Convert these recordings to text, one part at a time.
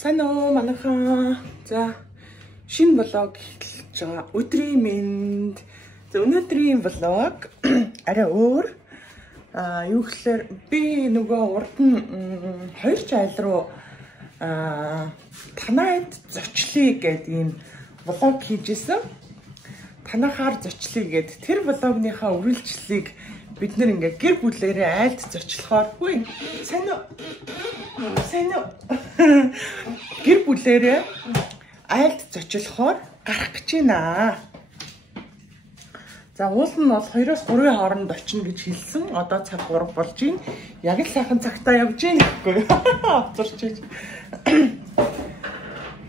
Сайн уу манайхаа. За шинэ влог эхэлж байгаа. Өдрийн мэнд. За өнөөдрийн влог арай өөр. Юу гэхээр би нөгөө урд нь 2 жил руу танайд зочлыг гэдэг ийм влог хийжсэн. Танахаар зочлыг гэдэг тэр влогныхаа үргэлжлэлийг бид нэр ингээ гэр бүлээрээ айлд зочлохоор үгүй сайн уу гэр бүлээрээ айлд зочлохоор гарах гэж байна. За уул нь бол 2-3 хооронд очино гэж хэлсэн. Одоо цаг 3 болж байна. Яг л сайхан цагтаа явж байна гэхгүй. Авцарч ийж.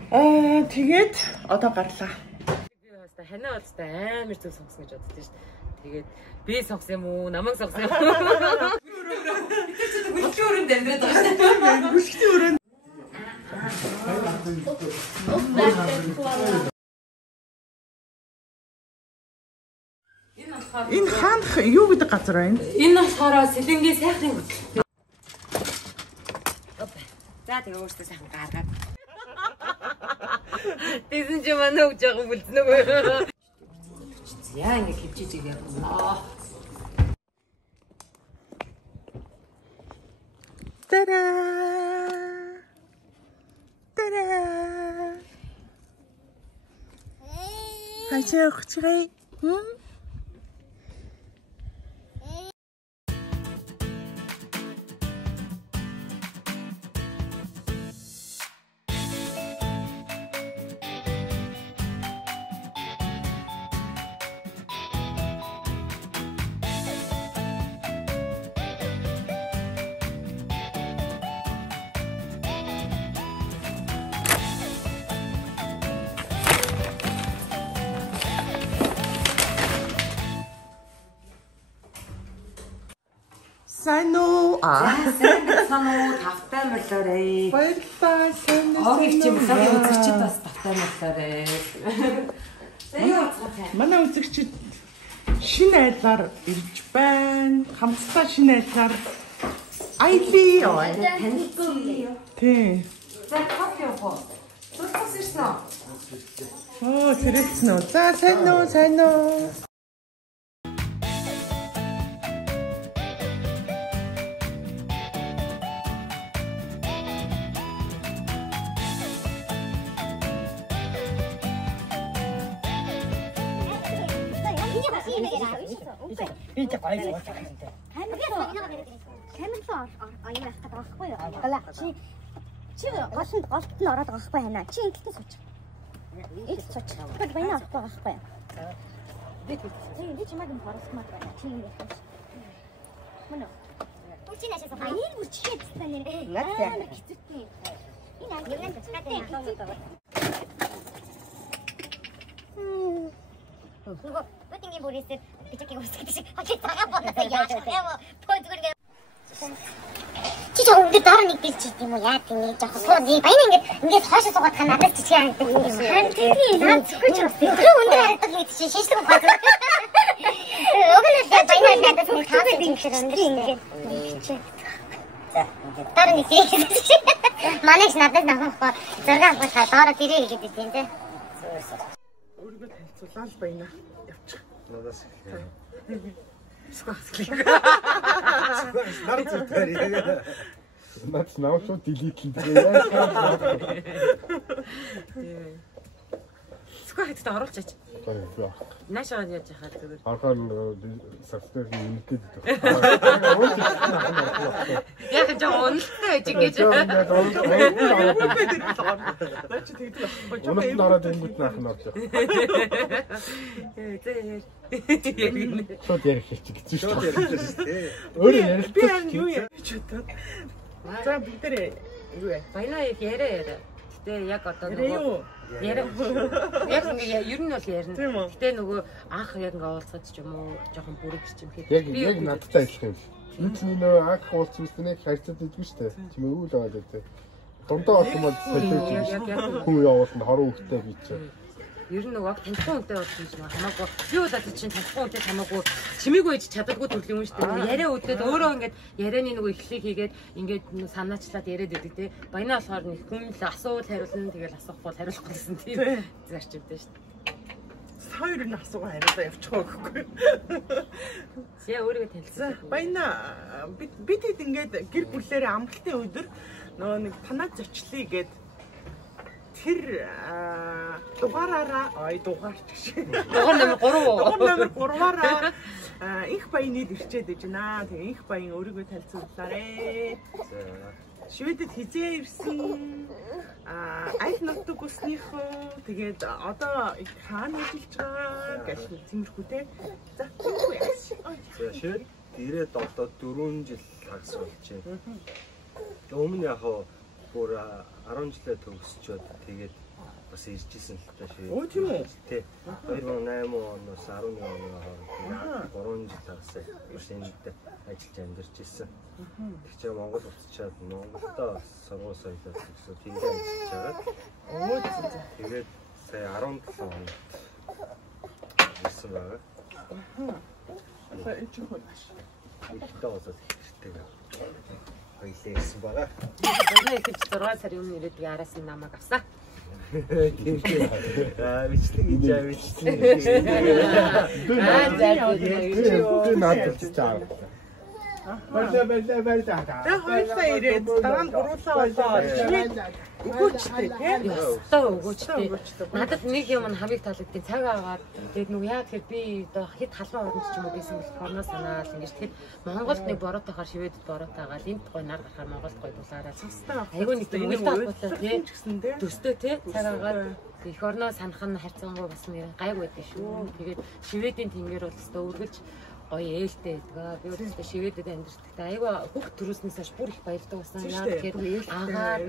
Тэгээд одоо гарлаа. Ханаа болтой амар зүг сонгосон гэж боддоо шүү дээ. Тэгээд би сонгосон юм уу? Намайг сонгосон юм уу? Бүлгийн өрөөнд амьдраад байгаа шүү дээ. Бүлгийн өрөөнд. Энэ хаанх юу гэдэг газар вэ? Энэ болохоор Сэлэнгийн сайхны хөтөл. За тэгээ өөртөө сайхан гаргаад. Тэсэн ч манай үг жоохон бүлдсэн үү? Яа ингэ хөвчиж игээ яваа. Тара. Тара. Хачаа өгчгэй. Сайн уу? Сайн уу? Тавтай мөлөөрэй. Баярлалаа. Сайн уу? Огийн чим цагийн үзэгчид бас тавтай мөлөөрэй. Сайн уу? Манай үзэгчид шинэ айлаар ирж байна. Хамтдаа шинэ айлаар Айли яа. Тий. За кофе уу? Цус ирсэн үү? Оо, сэрэлцэн үү. За сайн уу? Сайн уу? Бид гоё сууж байгаа юм дээ. Камерлоо аяа явах гэдэг байхгүй юу? Гала чи голд нь ороод байгаа байхгүй ханаа. Чи ингэхдээ сууж. Их сууж. Тэгвэл байна авахгүй байхгүй юу? Би чимаг нь хоросмаар байна. Чи ингэ. Мөн үү? Чи нэшээс аяа үрчихэд байна нэ. Яа хэцүүтэй. Энэ яг юм даа. 그리고 뽀팅이 보리스 그저께 오스케듯이 확실히 다가버렸어. 야, 뭐 보여주고 진짜 우리 다른 있겠지 뭐 야tin이 저거 소리 아니 이게 사실 저거 다 나를 지지 않고 한테니 난 죽을 줄 알았어. 그럼 오늘 알았더니 진짜 실수가 봐도 여기는 내가 많이 나한테 좀 가면 되는데 이게 자 이제 다른 있겠지 만약에 나한테 나가고 저가 한번 다 따라 드리게 되는데 өөрийгөө танилцуулаад байна. Явчих. Надаас их. Скваслик. Нар зүтэр. Наач наушуу делитлэн тэгээ. Сквахэдтэй оруулчаач. Гоё. Наашаа яаж яхаад зүгээр. Архаар сабскрайб хийгээд байна. Яг ч уналттай байж ингэж. Наач тэгдэг байхгүй. Уналтанд ороод ингүүт наах нь орж байгаа. Шууд ярих хийчих гэсэн шүү дээ. Өөрөө ярих. Би харин юу яаж бодоод. За бид нэр юу вэ? Баянаа их яриа. Гэтэ яг одоо нөгөө яриа. Яг ингээ ер нь бол ярина. Гэтэ нөгөө анх яг ингээ уулзаад ч юм уу жоохон бүрэгч юм хэд. Яг надтай адилхан юм. Энд чинь нөө анх уулз үзснээр харьцаад идэггүй шүү дээ. Чимээ үйл аваад байдаг. Дундаа болох юм бол солиоч юм. Хүн явуулна хорон хөвгтэй би чинь. Ер нь нөгөө таньсан хүнтэй болж юм чинь хамаагүй. Би удаа чинь таньсан хүнтэй хамаагүй чимээгүй ээж чаддаггүй төрлийн юм шүү дээ. Яриа өдөөд өөрөө ингээд ярианы нөгөө ихлийг хийгээд ингээд санаачлаад яриад идэг те. Баянаа болохоор нэг хүн л асуувал хариулна тэгэл асуухгүй хариулахгүй гэсэн тийм зарчимтай шүү дээ. Хоёр нь асуугаа хариулаа явчих واخгүй. Яа өөрийгөө танилцсан. Баяна бид хэд ингээд гэр бүлээрээ амралтын өдөр нөгөө нэг танаа зочлие гээд тэр дугаараараа дугаарч шиг. Дугаар номер 3. Дугаар номер 3-аараа их баяныг ирчээд иж байна. Тэгээ их баян өөрийгөө танилцуулаарэ. Шведэд хизээ ирсэн аль нутаг өснийхөө тэгээд одоо хаана ажиллаж байгаа гэж тиймэрхүү те. За тиймэрхүү яаш. Швед ирээд одоо 4 жил хагас болжээ. Өмнө яг бүр 10 жилээ төгсчөөд тэгээд бас ирж исэн л та швед. Оо тийм үү? Тий. 2008 оноос 11 оны хооронд 3 жил хагас машиндаа ажиллаж амьдарч исэн. Тэгэхээр Монгол уцчаад Монголдо сургууль соёлоо төгсөө тэгээд ажиллаж байгаа. Оо тэгээд сая 17 онд ирсэн байгаа. За энэ ч хөөш. Ихтэй болоод хэрэгтэй. Хоёлаа ирсэн байгаа. Баянаа ихэж 6 сарын өмнө ирээд би араас нь намайг авсан. Бичлэг хийж байгаа бичлэг. Би надад чаа. За хоёлаа ирээд дараа нь гурлаа болоо. Өгөөчтэй тийм. Ястаа өгөөчтэй. Надад нэг юм хамгийн таалагдсан цаг агаад тэгээд нүг яа тэгэхээр би одоо хэд халуун орнд ч юм уу байсан бол хорноо санаал ингэж тэгэхээр Монголд нэг бороотойхоор шивэдэд бороотойгаа линт гой нар гарахаар Монголд гой дулаараа цэстэй. Айгуу нэг үйл таахгүй тийм гэсэн тийм. Төстэй тийм цаг агаад их орноо санах нь харьцангуй бас нэр гайг байдаг шүү. Тэгээд шивэдийн тэнгэр бол өстой үргэлж гоё ээлтэй байдаг. Би өөртөө шивэдэд амьдэрдэг. Айгуу хүүхд төрүүлснээс хойш бүр их баяртай болсон. Яа тэгэхээр агаар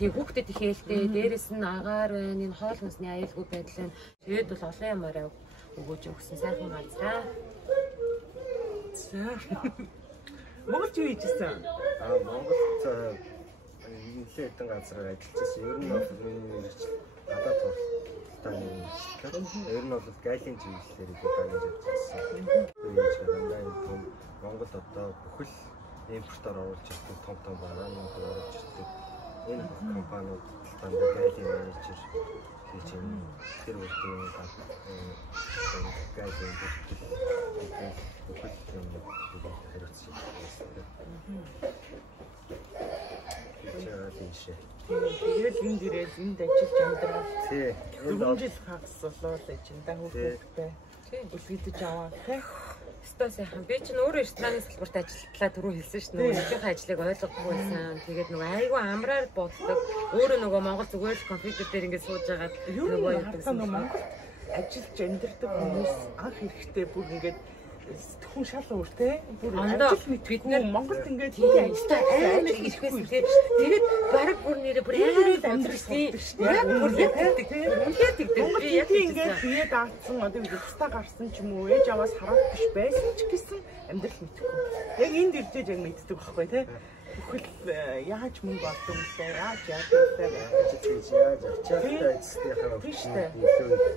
тий хүүхдэд их ээлтэй. Дээрэс нь агаар байна. Энэ хоол хүнсний аюулгүй байдал нь шивэд бол олон юмараа өгөөж өгсөн сайхан газраа. Монголд юу хийжсэн? Монголд нэлээд хэдэн газараар ажиллажсэн. Ер нь бол миний гадаад турлаа ер нь бол гайлын чиглэлээр багаж ажилласан. Монгол одоо бүхэл импортоор оруулж ирдэг том бараанууд оруулж ирдэг. Энэ компаниуд дандаа гайлын менежер хийж байна. Тэр бүхэн гайлын бүхэл юм хариуцсан. Тэгээд энд ирээд энд ажиллаж амьдрал. Тий. 4 жил хагас болоод эжиндээ хүүхдтэй. Үлгийдэж аваа тий. Өстой сайхан. Би ч өөрөө рестораны салбарт ажилладлаа түрүү хэлсэн шүү дээ. Нөгөөхийн ажлыг ойлгохгүй байсан. Тэгээд нөгөө айгүй амраар боддог. Өөрөө нөгөө Монгол зүгээр л компьютер дээр ингээд сууж агаад нөгөө ятсан Монгол ажиллаж амьдрдаг хүмүүс анх эрэхтэй бүр ингээд хүн шал өөр те бүр ажил мэд бид нэр Монголд ингээд амар ирэхээс тэгээд баг бүр нэрээ бүр амар амьдрсан яг бүр яг тэгдэг би яг ингээд бие даацсан одоо хөстө гарсан ч юм уу ээж аваас хараад биш байсан ч гэсэн амьдрал мэдхгүй яг энд иржээж яг мэддэг байхгүй те бүхэл яаж мөнгө олдог юм бэ яаж яаж вэ яаж ачаалтай ажилласныхаа тийштэй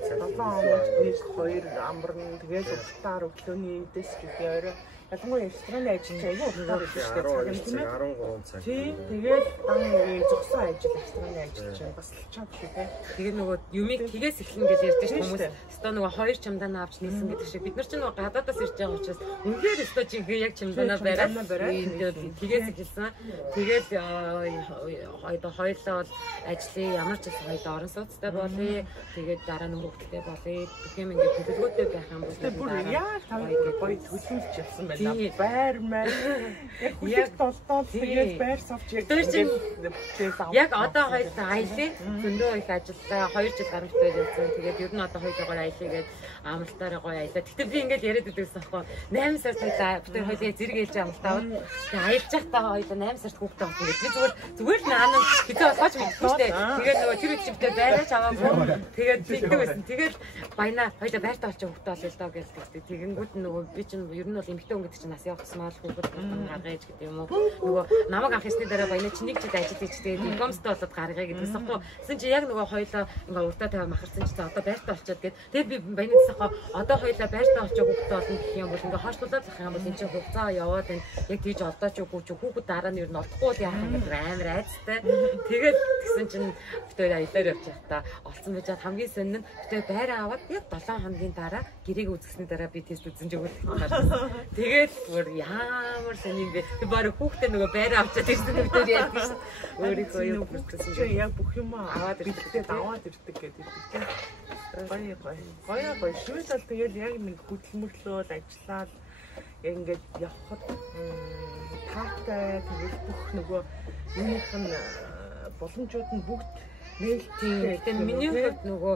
7 хоёр амарн тэгээд угтаар өглөөний дэс гэдэг орой ялангуяа рестораны ажил айгүй угтаар байдаг шүү дээ цаг юм 13 цаг тэгээд дан зогсон ажил рестораны ажил чинь бас л чад шүү дээ тэгээд нөгөө юмыг тгээс эхлэн гэж ярьдаг шүү хүмүүс өстой нөгөө хоёр чамдаанаа авч нээсэн гэдэг шиг бид нар ч нөгөө гадаадаас ирж байгаа учраас үнээр өстой жинхэнэ яг чамдаанаа бариад тгээс эхэлсэн тэгээд одоо хоёулаа бол ажлын ямар ч хоёулаа орон сууцтай болъё тэгээд дараа нь хөвгөлтэй болъё гэх юм ингээд төлөвлөгөөтэй байх юм бол бүр яа тавыг гоё төлөвлөж явсан байна байр маяг яг толтол тэгээд байр савч яг одоо хоёулаа аялын зөндөө их ажиллаа 2 жил гарагтай явсан тэгээд ер нь одоо хоёулаа аялъя гээд амралтаараа гоё аялаа гэхдээ би ингээд яриад байдагсан аахгүй 8 сард хоёулаа бид хоёулаа зэрэг ээлж амралтаа аваад тэгээд аялж байхдаа хоёулаа 8 сард хүүхдээ авсан гэж би зүгээр л наан хэзээ болохооч мэдгүй штэ тэгээд нөгөө тэр үчимтэй байраач аваагүй тэгээд тэгдэг байсан тэгээд баянаа хоёулаа байртаа олчих хүүхдээ олъё л доо гэж тэгдэг тэгэнгүүт нөгөө би чинь ер нь бол эмэгтэй хүн бид чинь нас явахсан мал хүүхэд гаргаж гэдэг юм уу. Нөгөө намайг анх ирсний дараа баяна чи нэг жил ажил хийж тэгээд дипломстой болоод гаргая гэдгээс аахгүй. Тэсэн чи яг нөгөө хоёлоо ингээ урдаа тавиа махарсан чи одоо байртаа очиод гээд тэгээд би баянаас аахгүй одоо хоёлоо байртаа очиж хүүхэд болно гэх юм бол ингээ хойшлуулаад зах юм бол энэ чинь хугацаа яваад байна. Яг тийж олдооч үгүй чи хүүхэд дараа нь ер нь олдохгүй яах юм гэдэг амар айцтай. Тэгээд тэгсэн чинь битээр аялаар явж байхдаа олцсон байж хамгийн сонин нь битээр байраа аваад яг 7 хоногийн дараа гэрээг үзсний дараа би тест үзэн жигүүл гарсан. Тэгээд бүр ямар сонин бэ. Би баг хүүхдээ нөгөө байраа авчаад ирсэн битээр яах вэ? Өөрийнхөө юу бүртгэсэн чи яг бүх юм аваад ирдэг даваад ирдэг гэдэг тийм. Гоё шүүл бол тэгэл яг нэг хөдөлмөрлөөл ажиллаад яг ингээд явхад таатай тэгэл бүх нөгөө юуных нь боломжууд нь бүгд нээлттэй. Тэгээд миний хувьд нөгөө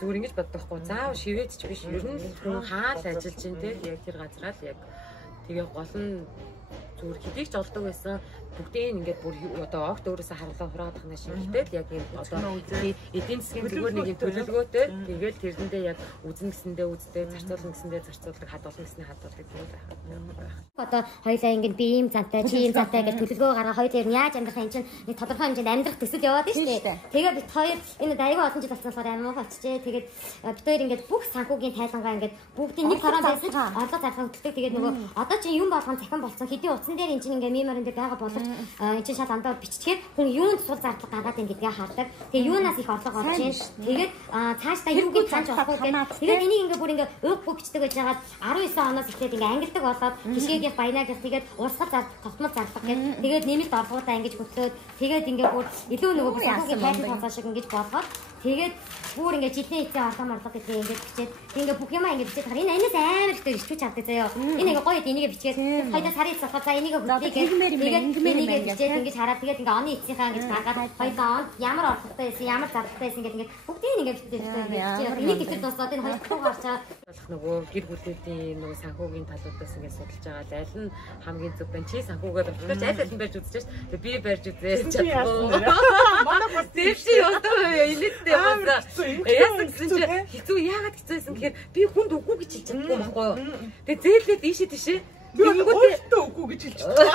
зүгээр ингэж боддог хгүй. Заав шивэд ч биш. Ер нь хүн хаал ажиллаж чинь те яг тэр газараа л яг тэгээ гол нь зүгээр хэдийч олдог байсан. Бүгдийн ингээд бүр одоо огт өөрөөсөө харлаа хураадах нь шигтэй яг юм одоо эдийн засгийн зүгээр нэг юм төлөвлөгөөтэй тэгээд тэрдэндээ яг үзэн гэсэндээ үздэг зарцуулна гэсэндээ зарцуулдаг хадуулна гэсэндээ хадуулдаг тийм байх. Одоо хоёлаа ингээд би ийм зантай чи ийм зантай гэж төлөвлөгөө гаргаа хоёул ер нь яаж амьдрах юм чинь нэг тодорхой хэмжээнд амьдрах төсөл яваад шүү дээ. Тэгээд бит хоёр энэ аягүй олон жил болсноосоор амар болчихжээ. Тэгээд бит хоёр ингээд бүх санхүүгийн тайлангаа ингээд бүгдийн нэг хорон байсан ч орлого зарлага хөдөлдөг. Тэгээд нөгөө одоо чи юм болгон захин болсон хэдийн утсан дээр эн чинь ингээд меморин дээр байгаа боловч эн чинь шал андаа биччихээр хүн юунд сул зарлага гаргаад байна гэдгээ хардаг. Тэгээд юунаас их орлого орж ийн. Тэгээд цаашдаа юу гэж санаж болохгүй гэдэг. Тэгээд энийг ингээд бүр ингээд уухгүй бичдэг гэж яагаад 19 оноос эхлээд ингээд ангилдаг болоод гişгээг баянаг тэгээд урсгал зарлах тогтмол зарлах гэдэг. Тэгээд нэмэлт орлогуудаа ингэж хөтлөөд тэгээд ингээд бүр илүү нөгөө бүр санхүүгийн тайлбар тооцоо шиг ингэж болгоод тэгээд бүр ингээд жилийн эцсийн орлого морлого гэдгээ ингээд бичээд ингээд бүх юмаа ингээд бичээд энэ анаас амар ихтэй ичвч чаддаг заяа. Энэ ингээд гоё энийг бичгээд хоёул сарын эцс болохоо за энийг хөтлөе тэгээд бичээд ингэж хараад тэгээд ингээд оны эцсийнхаа ингэж гаргаад хоёул онд ямар орлоготой байсан ямар зарлахтай байсан ингээд бүгдийг ингээд бичээд энийг гэтэл дуусаад энэ хоёр дахь гарчаад болох нөгөө гэр бүлийн нөгөө санхүүгийн талуудаас ингээд судалж байгаа аль нь хамгийн зөв байна чи санхүүгээр болчихж аль нь барьж үзэж ш. Тэгээд би барьж үзээ чадахгүй. Манай бас дэвши одоо инээдтэй байна. Яасан гэсэн чи хэцүү яагаад хэцүүсэн гэхээр би хүнд үгүй гэж хэлж чадахгүй байхгүй юу. Тэгээд зээлээд ийшээ тийшээ өөртөө үгүй гэж хэлж чаддаг.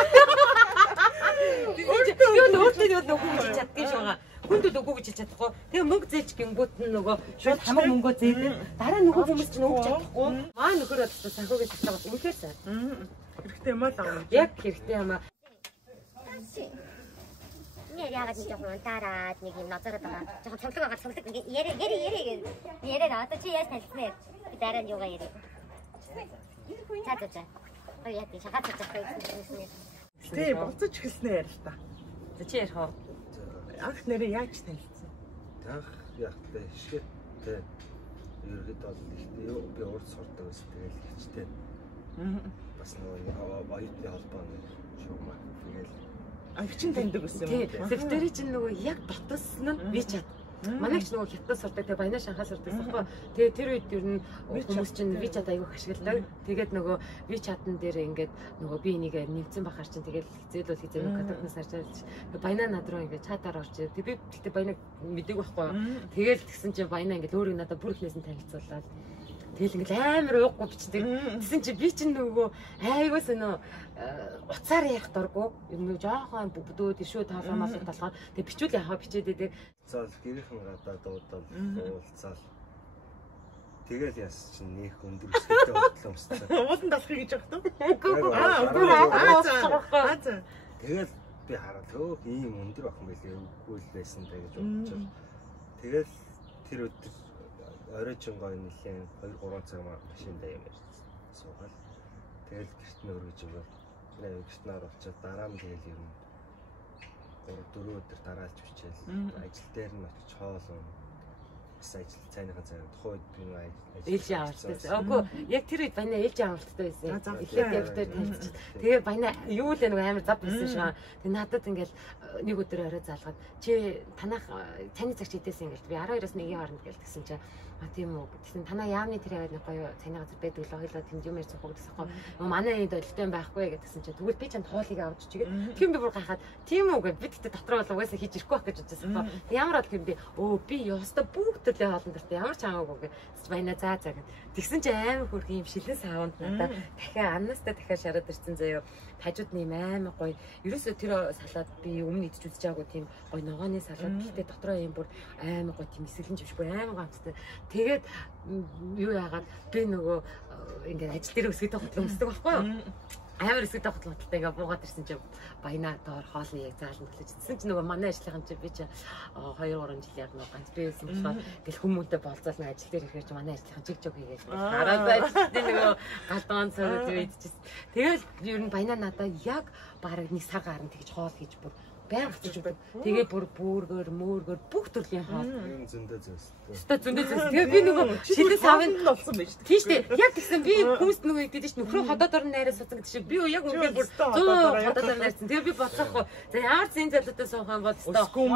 Тэгээд өөртөө үгүй гэж чаддгийг шугаа. Хүнд үгүй гэж хэлж чадахгүй. Тэгээ мөнгө зээлч гингүүт нь нөгөө шууд хамаг мөнгөө зээлээ. Дараа нөгөө хүмүүс чинь өгч чадахгүй. Маа нөхөр одоо санхүүгийн тасалбар үнэхээр сайн. Хэрэгтэй юм аа л. Яг хэрэгтэй юм аа. Нэр яагаад нэг жоохон унтаараад нэг юм нозороод байгаа. Жоохон цамлаг байгаа цамлаг яриа. Яриа одоо чи яаж танилцсан бэ? Би дараа нь юугаа яриа. За. Яа тий шахаад чадахгүй. Тэ болцож эхэлснээр ярил та. За чи ярих уу? Анх нэрээ яаж танилцсан? Анх яахтай шигтэй. Ерөөд бол ихтэй би урд сурдаг байсан. Тэгэл хичтэй. Бас нөгөө оюутны холбооны шугамаа. Тэгэл Чин таньдаг гэсэн юм уу? Сэвтери чинь нөгөө яг дотсон нь би чад. Манай ч нөгөө хятад сурдаг тэгээ баянаа шанхаа сурдаг байхгүй. Тэгээ тэр үед ер нь хүмүүс чинь ви чад аягүй ашигладаг. Тэгээд нөгөө ви чатан дээр ингээд нөгөө би энийг нэвцэн бахаар чинь тэгэл хизээлүүл хизээ катагнаас харж баянаа над руу ингээд чатаар орж ирээ. Тэг би тэгтээ баянаа мэдээг байхгүй. Тэгэл тэгсэн чинь баянаа ингээд өөрийг надад бүр ихнээс нь танилцуулаад тэгэл ингээд амар ууггүй бичдэг. Тэгсэн чи би чинь нөгөө айгуус нөө уцаар ярих дурггүй. Юм нэг жоохон бүдүүд ишүү таалмаас талгаар тэг бичүүл яхаа бичээд байдаг. Цаал гэрийнхэн гадаа дуудал уулзаал. Тэгэл яс чинь нөх өндөр өсөлтөд бодлоомстой. Уулан талхыг гэж явах таа. Тэгэл би хараад өөх ийм өндөр охин байлээ үгүй л байсан даа гэж бодчихсон. Тэгэл тэр өдөр оройчонгой нэлээд 2-3 цаг машиндаа юм ярьсан. Суугаад тэгэл гэрт нь өргөж өгөөл. Тэр гэртнээр очиод дараа нь тэгэл юм 3-4 өдөр дараалж бичээл ажил дээр нь очиж хоолоо бас ажил цайныхаа цагаар тухайд би ээлж авалттай. Үгүй яг тэр үед баяна ээлж авалттай байсан. Эхлээд явтар танилцчих. Тэгээ баяна юу л нэг амар зав байсан шүү. Тэгээ надад ингээл нэг өдөр орой залгаад чи танах цайны цагч хийдээс ингээл би 12-оос 1-ийн хооронд гээл гэсэн чинь тийм үү. Тэгсэн танаа яамны тэр яваад нэг гоё цайны газар байдаг л хоёлоо тэнд юм ярьж байгаа гэсэн юм. Манай энд олигтой байхгүй гэсэн чинь тэгвэл би чанд хоолыг авч чигээд тийм би бүр гахаад тийм үү гэд бид тэ дотор бол угаасаа хийж ирэхгүй байх гэж бодсон. Ямар бол юм би өө би ёстой бүгд төрлийн хоолн дуртай ямар ч хамаагүй баяна заа гэд. Тэгсэн чи амар хөрх юм шилэн савнд надаа дахиад аннаастай дахиад шараад ирсэн заяа. Тажууд нэм амар гоё. Ерөөсөө тэр салаад би өмнө идэж үзэж байгаагүй тийм гоё ногооны салаад. Гэхдээ дотроо юм бүр амар гоё тийм эсгэлэн живш бүр амар гамцтай. Тэгээд юу яагаад би нөгөө ингээд ажил дээр өсгөд хотлон өсдөг байхгүй юу? Амар өсгөд хотлонтой ингээд буугаад ирсэн чинь баянаа доор хоолны яг заална гэлж идсэн чинь нөгөө манай ажлынхан чи би чи 2-3 жил яг нөгөө ганц би байсан болохоор гэл хүмүүнтэй болцоолно ажил дээр ирэхээр чи манай ажлынхан жиг жиг хийгээд хараад байсан нөгөө галдаан цогц идчихсэн. Тэгэл ер нь баянаа надаа яг бараг нэг сар гарна тэгж хоол хийж бүр байнга хийж өгдөг. Тэгээ бүр бүргөр мөөргөр бүх төрлийн хоол. Зөндөө зөөс. Зөндөө зөөс. Тэгээ би нөгөө шилэн савнд болсон байж тээ. Тийм шүү дээ. Яг тэгсэн би хүмүүст нөгөө идэж нөхрөө ходоод орно найраа суусан гэдэг шиг би яг үнээр бүр 100 ходоод орно найрсан. Тэгээ би бодсохгүй. За ямар ч зэн залуутай суухан бодсоо. Усгүй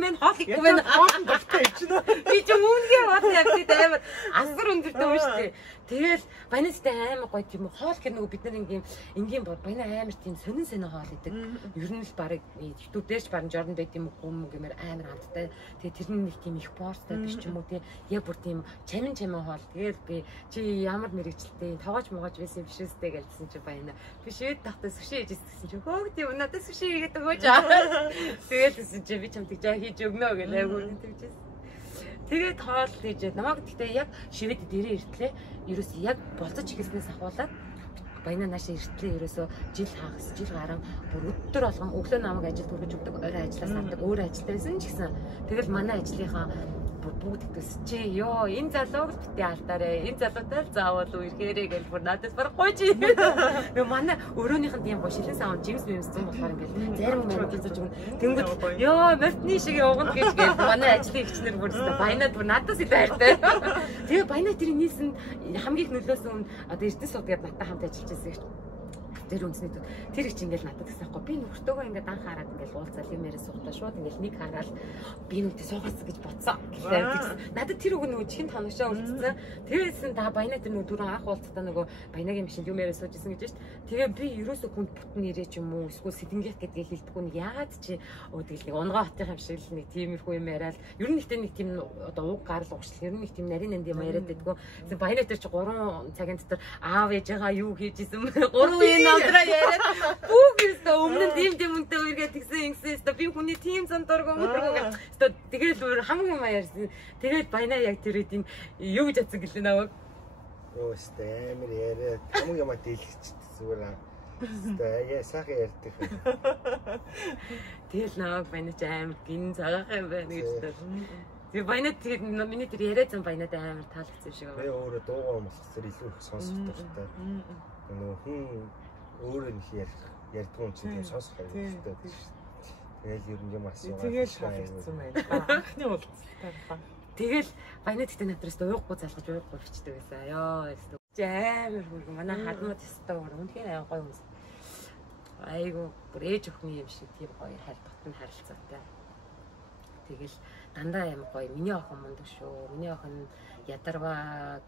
мэн хоол ихгүй мэн. Хоолн дуртай ичнэ. Би ч үүнгээ бод явдээ амар асар өндөртэй юм шүү дээ. Тэгэл баянастай амар гоё тийм хоол гэр нөгөө бид нар ингийн баяна амар тийм сонин сонин хоол идэг. Ер нь л барыг дээрч баран жорн байт юм уу гэмээр амар хамттай. Тэгээ тэрний нэг тийм их порцтой биш ч юм уу тий. Яг бүр тийм чамин хоол. Тэгэл би чи ямар мэрэгчлээ тоогооч могоож байсан юм биш үстэй гэлсэн чи баяна. Би шийд тахтаа сүши хийж гэсэн чи хөөх тийм надад сүши хийгээд өгөөч. Тэгэл гэсэн чи би чамд жаа хийж өгнө гэх айгуу тэгжсэн. Тэгээд хоол хийж намайг гэхдээ яг шивэд дээрээ иртлээ. Ерөөс яг болцож ихснээс ахуулаад баяна наашаа иртлээ ерөөсөө жил хагас жил гарan бүр өдөр болгон өглөө намайг ажилд хүргэж өгдөг, орой ажиллаас авдаг, өөр ажилдаа байсан ч гэсэн тэгэл манай ажлынхаа бүгд итгэс чи ёо энэ залууг л битээ алдаарэ энэ залуутай л заавал үерхээрээ гэж бүр надад барах гойч нөө манай өрөөнийх нь тийм гоо шилэн саун жимс зүүн болохоор ингээл зарим хүмүүс гэж өгнө тэнгүүд ёо мартны шиг явганд гэж манай ажлын ихчнэр бүр өстө баянаад бүр надаас их байртай тэгээ баянаа тэр нийсэн хамгийн их нөлөөсөн өмнө одоо эрдэнэ судгээд надтай хамт ажиллаж байсан тэр үндэсний тэр их ингээл надад гэсэн байхгүй би нөхөртөөгөө ингээд анх хараад ингээд уулзаад юм яриа суухдаа шууд ингээд нэг хараад би нүдээ суугаас гэж бодсон. Надад тэр үг нөгөө чихэн тоногшоо үлдсэн. Тэрээсэн та баянаа тэр нөгөө түрүүн анх уулзтаа нөгөө баянагийн машин юм яриа суужсэн гэж байна. Тэгээ би ерөөсөө хүнд бүтэн ирээ ч юм уу эсвэл сэдэнгийнх гэдгийг хэлдэггүй нэг яагаад чи тэгэл нэг унгаа хотын юм шиг л нэг тиймэрхүү юм яриад ер нь ихтэй нэг тийм одоо уг гарал угшлал ер нь их тийм нарийн нанд юм яриад байдгүй. Баянаа тэр чи 3 цагийн дотор аав ээжээгаа юу хийж исэн 3 үеийн намдраа яриад бүгдээ өмнө нь тийм үнтэй үргээд тэгсэн ингэсэн би хүний тийм зам дургу мөргөө тэгэл хамгийн маяарсан. Тэгээд баянаа яг тэр үеийн юу гэж атсан гэлээ наваг. Оо сте амир яриад хамгийн юм дэлгэж зүгээр аа. Яа сайхан ярьдаг. Тэгэл наваг баянаа ч амир гин цагаах юм байна гэж байна. Тэгээ баянаа тэгээд миний тэр яриад зам баянаад амир таалагдсан юм шиг байна. Би өөрөө дуугаа мосгосоор илүү их сонсдог та. Нөгөө хүн өөрөө нэг ярьдгүй юм чинь сонсох хэрэгтэй гэж. Тэгэл ер нь юм асуугаа. Тэгэл таалагдсан байна. Анхны уулзалтай ба. Тэгэл баянаа тэгтээ надраас уухгүй залгаж уухгүй бичдэг байсан. Ёо амар хөргөн манай хадмууд өстой үнэхээр аян гоё хүмүүс. Айгу бүр ээж өхний юм шиг тийм гоё хайлтгатан харилцаатай. Тэгэл дандаа амар гоё миний охин мундаг шүү. Миний охин ядарваа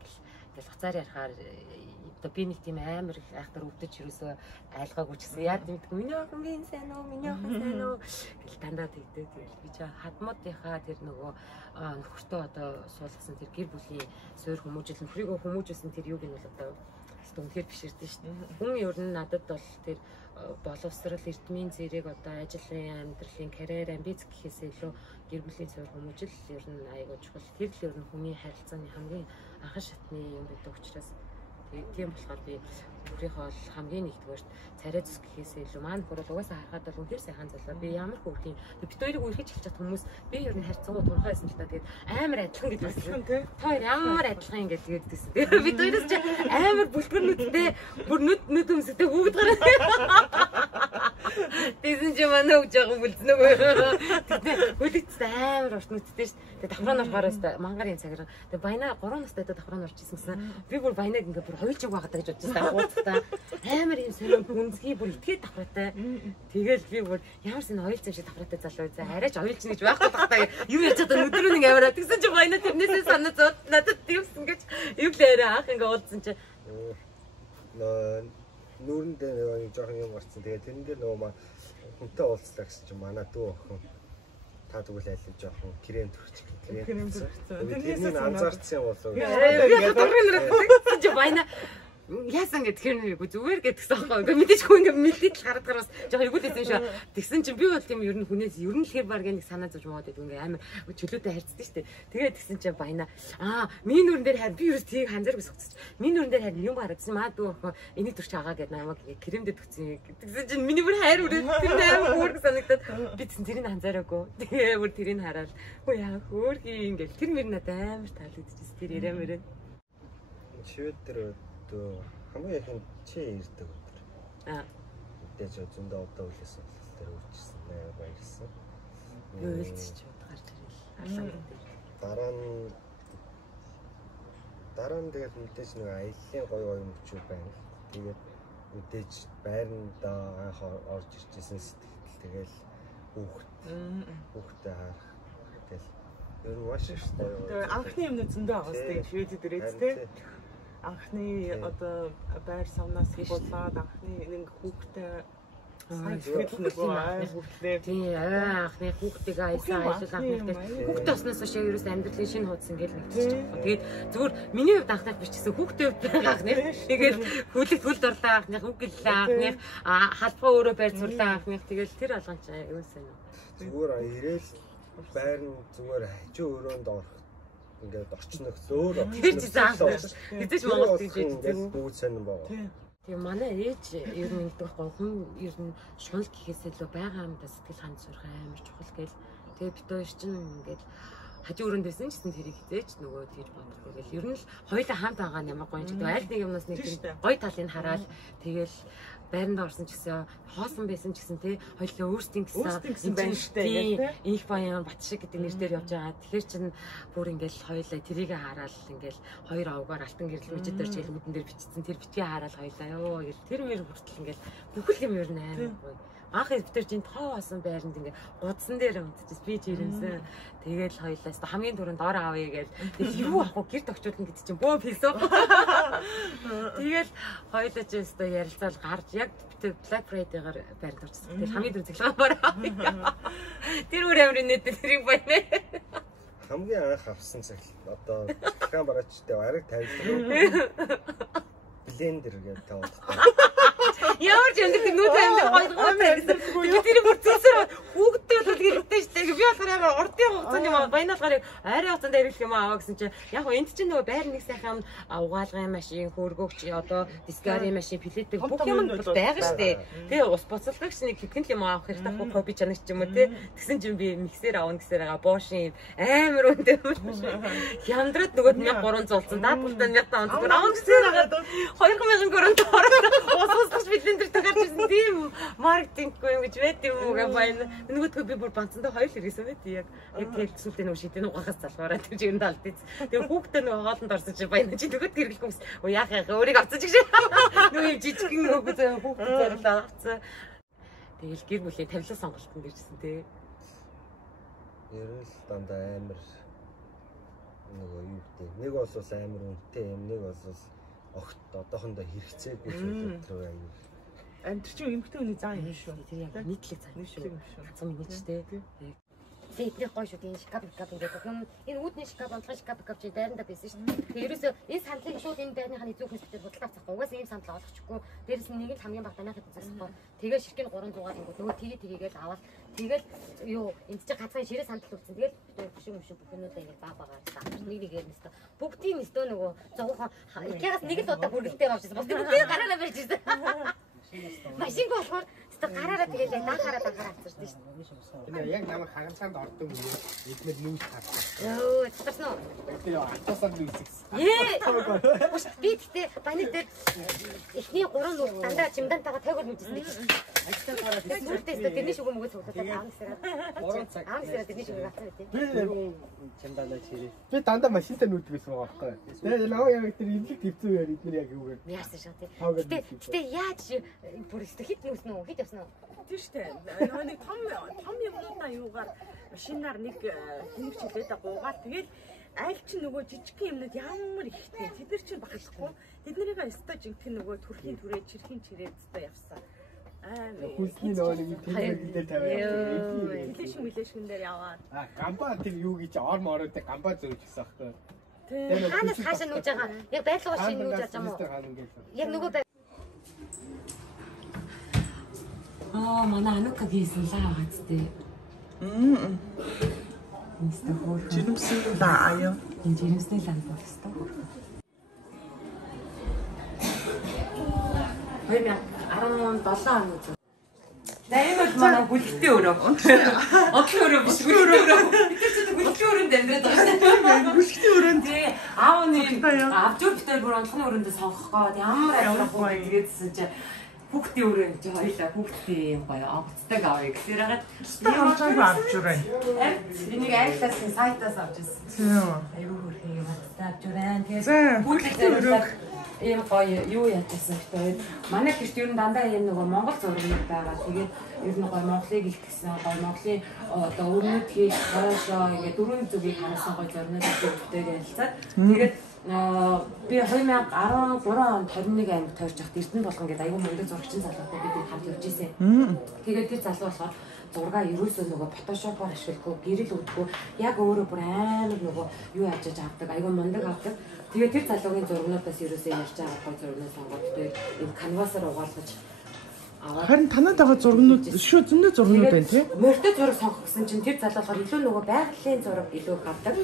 гэл хуцаар ярихаар одоо би нэг тийм амар их айхтар өвдөж юусоо айлгаагүй ч гэсэн яа гэдэг миний охин би энэ сайн уу миний охин сайн уу гэл дандаа тэгдэг. Тэгэл би чаа хадмуудынхаа тэр нөгөө нөхөртөө одоо суулгасан тэр гэр бүлийн суур хүмүүжил нөхрийгөө хүмүүжүүлсэн тэр юуг нь бол одоо үнэхээр биширдэн шүү дээ. Хүн ер нь надад бол тэр боловсрал эрдмийн зэрэг одоо ажлын амьдралын карьер амбиц гэхээс илүү гэр бүлийн суур хүмүүжил ер нь аягүй чухал. Тэр л ер нь хүний харилцааны хамгийн анхан шатны юм байдаг учраас тийм болохоор би өөрийнхөө хамгийн нэгдүгээрт царай зүс гэхээс илүү маань хөрөл угаасаа харахад бол үнэхээр сайхан залуу. Би ямар хөвглийн бид хоёрыг үргэлж хэлж чадах хүмүүс би ер нь харьцангуй турхаа байсан л та тэгээд амар адилхан гэдэгсэн. Та хоёр ямар адилхан юм гэдэгсэн. Бид хоёроос ч амар бүлгэр нүдтэй бүр нүд өмсөтэй хүүхэд гараад. Тэсэн ч манай хөвж байгаа бүлзнэ үгүй. Тэгээд хөлөгцтэй амар урт нүдтэй шүү. Тэгээд давхраа нурхаараас мангарын цагаар. Тэгээд баянаа 3 настай давхраа нурчихсан гэсэн. Би бүр баянаг ингээ бүр хойлж байгаа гэж бодож байсан. Амар юм сонио гүнзгий бүр итгээд давхраатай. Тэгэл би бүр ямар сэн ойл зам шиг давхраатай залуу за арайч ойлж гэж байхгүй тахтаа юу яж чадаа өдрөө нэг аваад тэгсэн чи баянаа тэрнээсээ санаа зовд надад тийвсэн гэж юу л арай анх ингээ уулзсан чи нүүрэнд нэг жоохон юм гарцсан. Тэгээ тэрэн дээр нөгөө хүнтэй уулзлаа гэсэн чинь манай дүү охин та тэгвэл аль жоохон крем төрчих. Крем төрчихсөн. Тэрний анзаарсан юм болов. Чи байна. Яасан гэхээр нэргүй зүгээр гэдгсэн аахгүй. Ингээ мэдээж хөө ингээ мэдээд л хараад гараас жоохон игүүлээсэн шүү. Тэгсэн чинь би бол тийм ер нь хүнээс ер нь лэхэр баг нэг санаа зовж моод байдаг ингээ амар чөлөөтэй харьцдаг шүү дээ. Тэгээд тэгсэн чинь байна. Миний нүрэн дээр харин би ерөөс тийг ханзаар бисгцчих. Миний нүрэн дээр харин юм гарагдсан маадгүй ахгүй. Энийг төрч агаа гэд намайг кремдэд өгсөн. Тэгсэн чинь миний бүр хайр үрээд тэр амар хөөрг санагдаад би тэгсэн тэрийг ханзаараагүй. Тэгээ бүр тэрийг хараад хөө яа хөөрхий ингээл тэр мөр надад амар таалагдчихсэн тэр яриа мөрөө. Шивэд тэр хамгийн их чи ирдэг өдөр. Мэдээж зөндөө одоо үлээс тэр үржсэн баярсан. Үйлдэж гарч ирэл. Дараа нь тэгээд мэдээж нэг аяллаа гоё мөчүүд байна. Тэгээд мэдээж байранда анх орж ирчихсэн сэтгэл тэгэл хүүхдээ харах тэгэл ер нь маш их гоё. Тэгээд анхны юмнууд зөндөө байгаа сте шивэд дээрээ тэ. Анхны одоо байр савнаас болоод анхны нэг хүүхдээ сайжрал нөгөө хүүхлээ. Тийм анхны хүүхдийг аясан анхны хүүхдээ тоснос хойш ерөөс амьдралын шинэ хуудас ингээл нэгтгэж байгаа. Тэгээд зүгээр миний хувьд анхнаас биш гэсэн хүүхдээ байгаа анхны. Тэгээд хүлэгт хүлд орлоо анхны хүүгэлээ анхны халбаа өөрөө байр сурлаа анхны. Тэгээд тэр алганч юу сайн уу. Зүгээр ирээл байр нь зүгээр хажуу өрөөнд орох ингээд орчнох зөөр тэр чи заах. Хэзээ ч Монгол гэж ингээд бүгд сонирн байгаа. Тэгээ манай ээж ер нь ингэдэг байхгүй хүн ер нь шунал гэхээсээ илүү байгаа юмдаа сэтгэл ханд сурах амар чухал гээл. Тэгээ бид хоёр чинь ингээд хажуу өрөөнд байсан ч гэсэн тэрийг хизээч нөгөө тийж бодохгүй гэл. Ер нь л хоёулаа хамт байгаа нь ямар гоё юм ч гэдэг. Аль нэг юмнаас нэг гоё талыг хараад тэгэл байранд орсон ч гэсэн хоосон байсан ч гэсэн тий хоёулаа өөрсдийн гэсэн байна штэ инх баян бат шиг гэдэг нэрээр явж байгаа. Тэгэхээр чин бүр ингээл хоёулаа тэрийг хараад ингээл хоёр овгоор алтан гэрэл үжид дөрч гэл үүдэн дээр бичсэн тэр битгий хараад хоёулаа ёо гэл тэр мөр хүртэл ингээл бүхэл юм ер нь амар гоё. Анх эвтер чинь тоо басан байранд ингээ гудсан дээр унтчихс би ч ирэнсэн. Тэгэл хоёлаас хамгийн түрүүнд ор авъя гээл. Тэгэл юу ахгүй гэр тогтчулна гэдэг чинь бөө философи. Тэгэл хоёлаа ч өстө ярилцаал гарч яг Black Friday-гаар байранд орчихсон. Тэгэл хамгийн түрүү цэглэгээ бараа. Тэр үр амрын нэт тэрийг байна. Хамгийн анх авсан цэглэл одоо цэглэгээ бараачтай ариг тавилсан. Блендер гэдэг таваад. Ямар ч юм тэр нүүц амьд гойгоо байсан. Тэр бүр зүсэр хүүхдээ бол гэрэлтэй штэ. Би болохоор яг урдын хугацааны баянаалгаар арай хугацаанд ирэх юм аа гэсэн чинь яг энд чинь нөгөө байр нэг сайхан угаалгын машин, хөөргөгч одоо дискари машин, плетик бүх юм байгаа штэ. Тэгээ ус буцалгагч нэг хитэн юм авах хэрэгтэй байхгүй кофе чанагч юм уу те. Тэгсэн чинь би миксер авах гэсээр байгаа Bosch-ийн амар үнэтэй хямдраад нөгөө 1300 зулсан. Дааталтаа 1500 бүр авах гэсээр байгаа 2000 гөрөнд ороод ус блендер тагаад ирсэн тийм маркетинггүй юм гэж байт юм уу байна. Нөгөөдгөө би бүр банцандаа хоёр хэрэгсэн байт яг тэгэл сүлдээ нөгөө шидэн угахаас залгаараа тэр жирэнд алдчих. Тэгээ хүүхдээ нөгөө хоолнд орсон чи байна чи нөгөөд хэрэглэхгүйс яах өөрийг авцаж гэж. Нөгөө юм жижигхэн нөгөө хүүхдээ зориулаад авцсан. Тэгэл гэр бүлийн тавилан сонголтон дэрчсэн тий. Ерөнхийдөө дандаа амар нөгөө юу гэдэг. Нэг бол амар үнэтэй юм, нэг бол огт одоохондоо хэрэгцээгүй зүйл рүү аюу. Амтэр чинь эмхтэй хүний заа юм шүү. Тэр яг нийтлэг заа юм шүү. Хацсан минь ч тий. Эдний гоё шүү тийм шкаф гэдэг юм. Энэ үүдний шкаф, онцгой шкаф чи дайрандаа байсан шүү. Тэгээ ерөөсөө энэ сандлыг шууд энэ дайрныхаа эзүүхээс битэр бодлоо авчихгүй. Угаас ийм сандал олохгүй. Дээрээс нь нэг л хамгийн баг танахад үзэсэхгүй. Тэгээ ширхэг 300-аар ингүү нөгөө тгийгээл аваад тэгэл юу энд чи гацхан ширээ сандал үлдсэн. Тэгэл битэр хөшөө бүх юмудаа ингэ баагаар таах. Нэг нэстэ. Бүгдийн нэстэ нөгөө зовхон икягаас нэг л удаа бүрэлдэхтэй авчихсан. Бос бүгдийг гараараа барьж ирсэн. Машин болохоор гараараа тэгэлээ даахаараа авчирсан шүү дээ. Энэ яг намайг хаганцаанд ордог юм. Эдгээр нүүс таарсан. Йоо, цацсан уу? Тэгээ атасаа нүүсгсэн. Би тэгтээ баник дээр эхний 3 нүд дандаа чимдантайгаа тайгуул мэдсэн нэг. Ажтан гараад сүртэй тэрний шүгөө мөгөө цуглаад аамсараад. 3 цаг. Аамсараад тэрний шүгөө авсан үү? Би чимдандаа чирээ. Би дандаа машинтай нүүдгээс байгаа байхгүй. Тэгээ нөө яг тэр имлэг төвцөө яа эдгээр яг юу вэ? Яасан шаа тий. Гэтэ яаж бүр ихтэй хит нүүсэн үү? Хит явсан уу? Тийм штэ. Нөгөө нэг том юмнуудаа юугаар машинаар нэг тэнэг чилээд гуугаад тэгэл аль ч нөгөө жижиг юмнууд ямар ихтэй. Тэд нар чинь багхгүй. Тэднэрийг өстой жинхэнэ нөгөө төрхийн түрээ чирхийн чирээд өстой явсан. Хүсний нөгөө нэг тэмдэглэлээр тавиад. Мэлэшгэн дээр яваад. Гамба тэр юу гэж ор мороод гамба зөрж гисэн аахгүй. Ханаас хаашаа нүүж байгаа. Яг байрлал шиг нүүж байгаа юм уу? Яг нөгөө манай Анука хийсэн лаа газтэй. Жирэмсэн лаа аяа. Энэ жирэмсний лаа болстой. 2017 он үү. Энэ бол манай бүлэгтэй өрөө. Одлын өрөө биш бүлэгтэй өрөө. Бүлэгтэй өрөөнд амьдраад байгаа. Бүлэгтэй өрөөнд аавны авч өгдөө бүр онцгой өрөөндөө сонгох гээд ямар амар гоё гэдсэн чи хүүхдийн өрөөнд чи хоёлаа хүүхдийн юм гоё огцдаг авъя гэхээр хагаад хамчаагүй авч ураа. Энийг айлтаас сайтаас авч ирсэн. Айгуу хөрхий юм авч ураа. Тэгээд бүлэгтэй өрөө ийм гоё юу яажсан гэдэг. Манай гэрт ер нь дандаа ийм нөгөө Монгол зургийг байгаа. Тэгээд ер нь гоё Монголыг илтгэсэн гоё Монголын одоо өрнөд хийх хоошоо ингээд дөрвөн зүгийг ханасан гоё зурнууд өгдөг ярилцаад. Тэгээд би 2013 онд 21 аймагт тойрч явахад Эрдэнэ болгон гэдэг аюу мундаг зурагчин залуутай бид хамт явж ирсэн. Тэгээд тэр залуу болохоор зургаа ерөөсөө нөгөө фотошопоор ашигладаг, гэрэл өгдөг. Яг өөрөө бүр амар нөгөө юу яаж авдаг, аюу мундаг авдаг. Тэгээд тэр залуугийн зургнуудаас ерөөсөө ярьж байгаа гой зургнууд сонгоод тэгээд энэ канвасаар угаалгаж аваад харин танад байгаа зургнууд шүү зөндөө зургнууд байна тий. Мөртөө зураг сонгох гэсэн чинь тэр залуугаар илүү нөгөө байгалийн зураг илүү авдаг.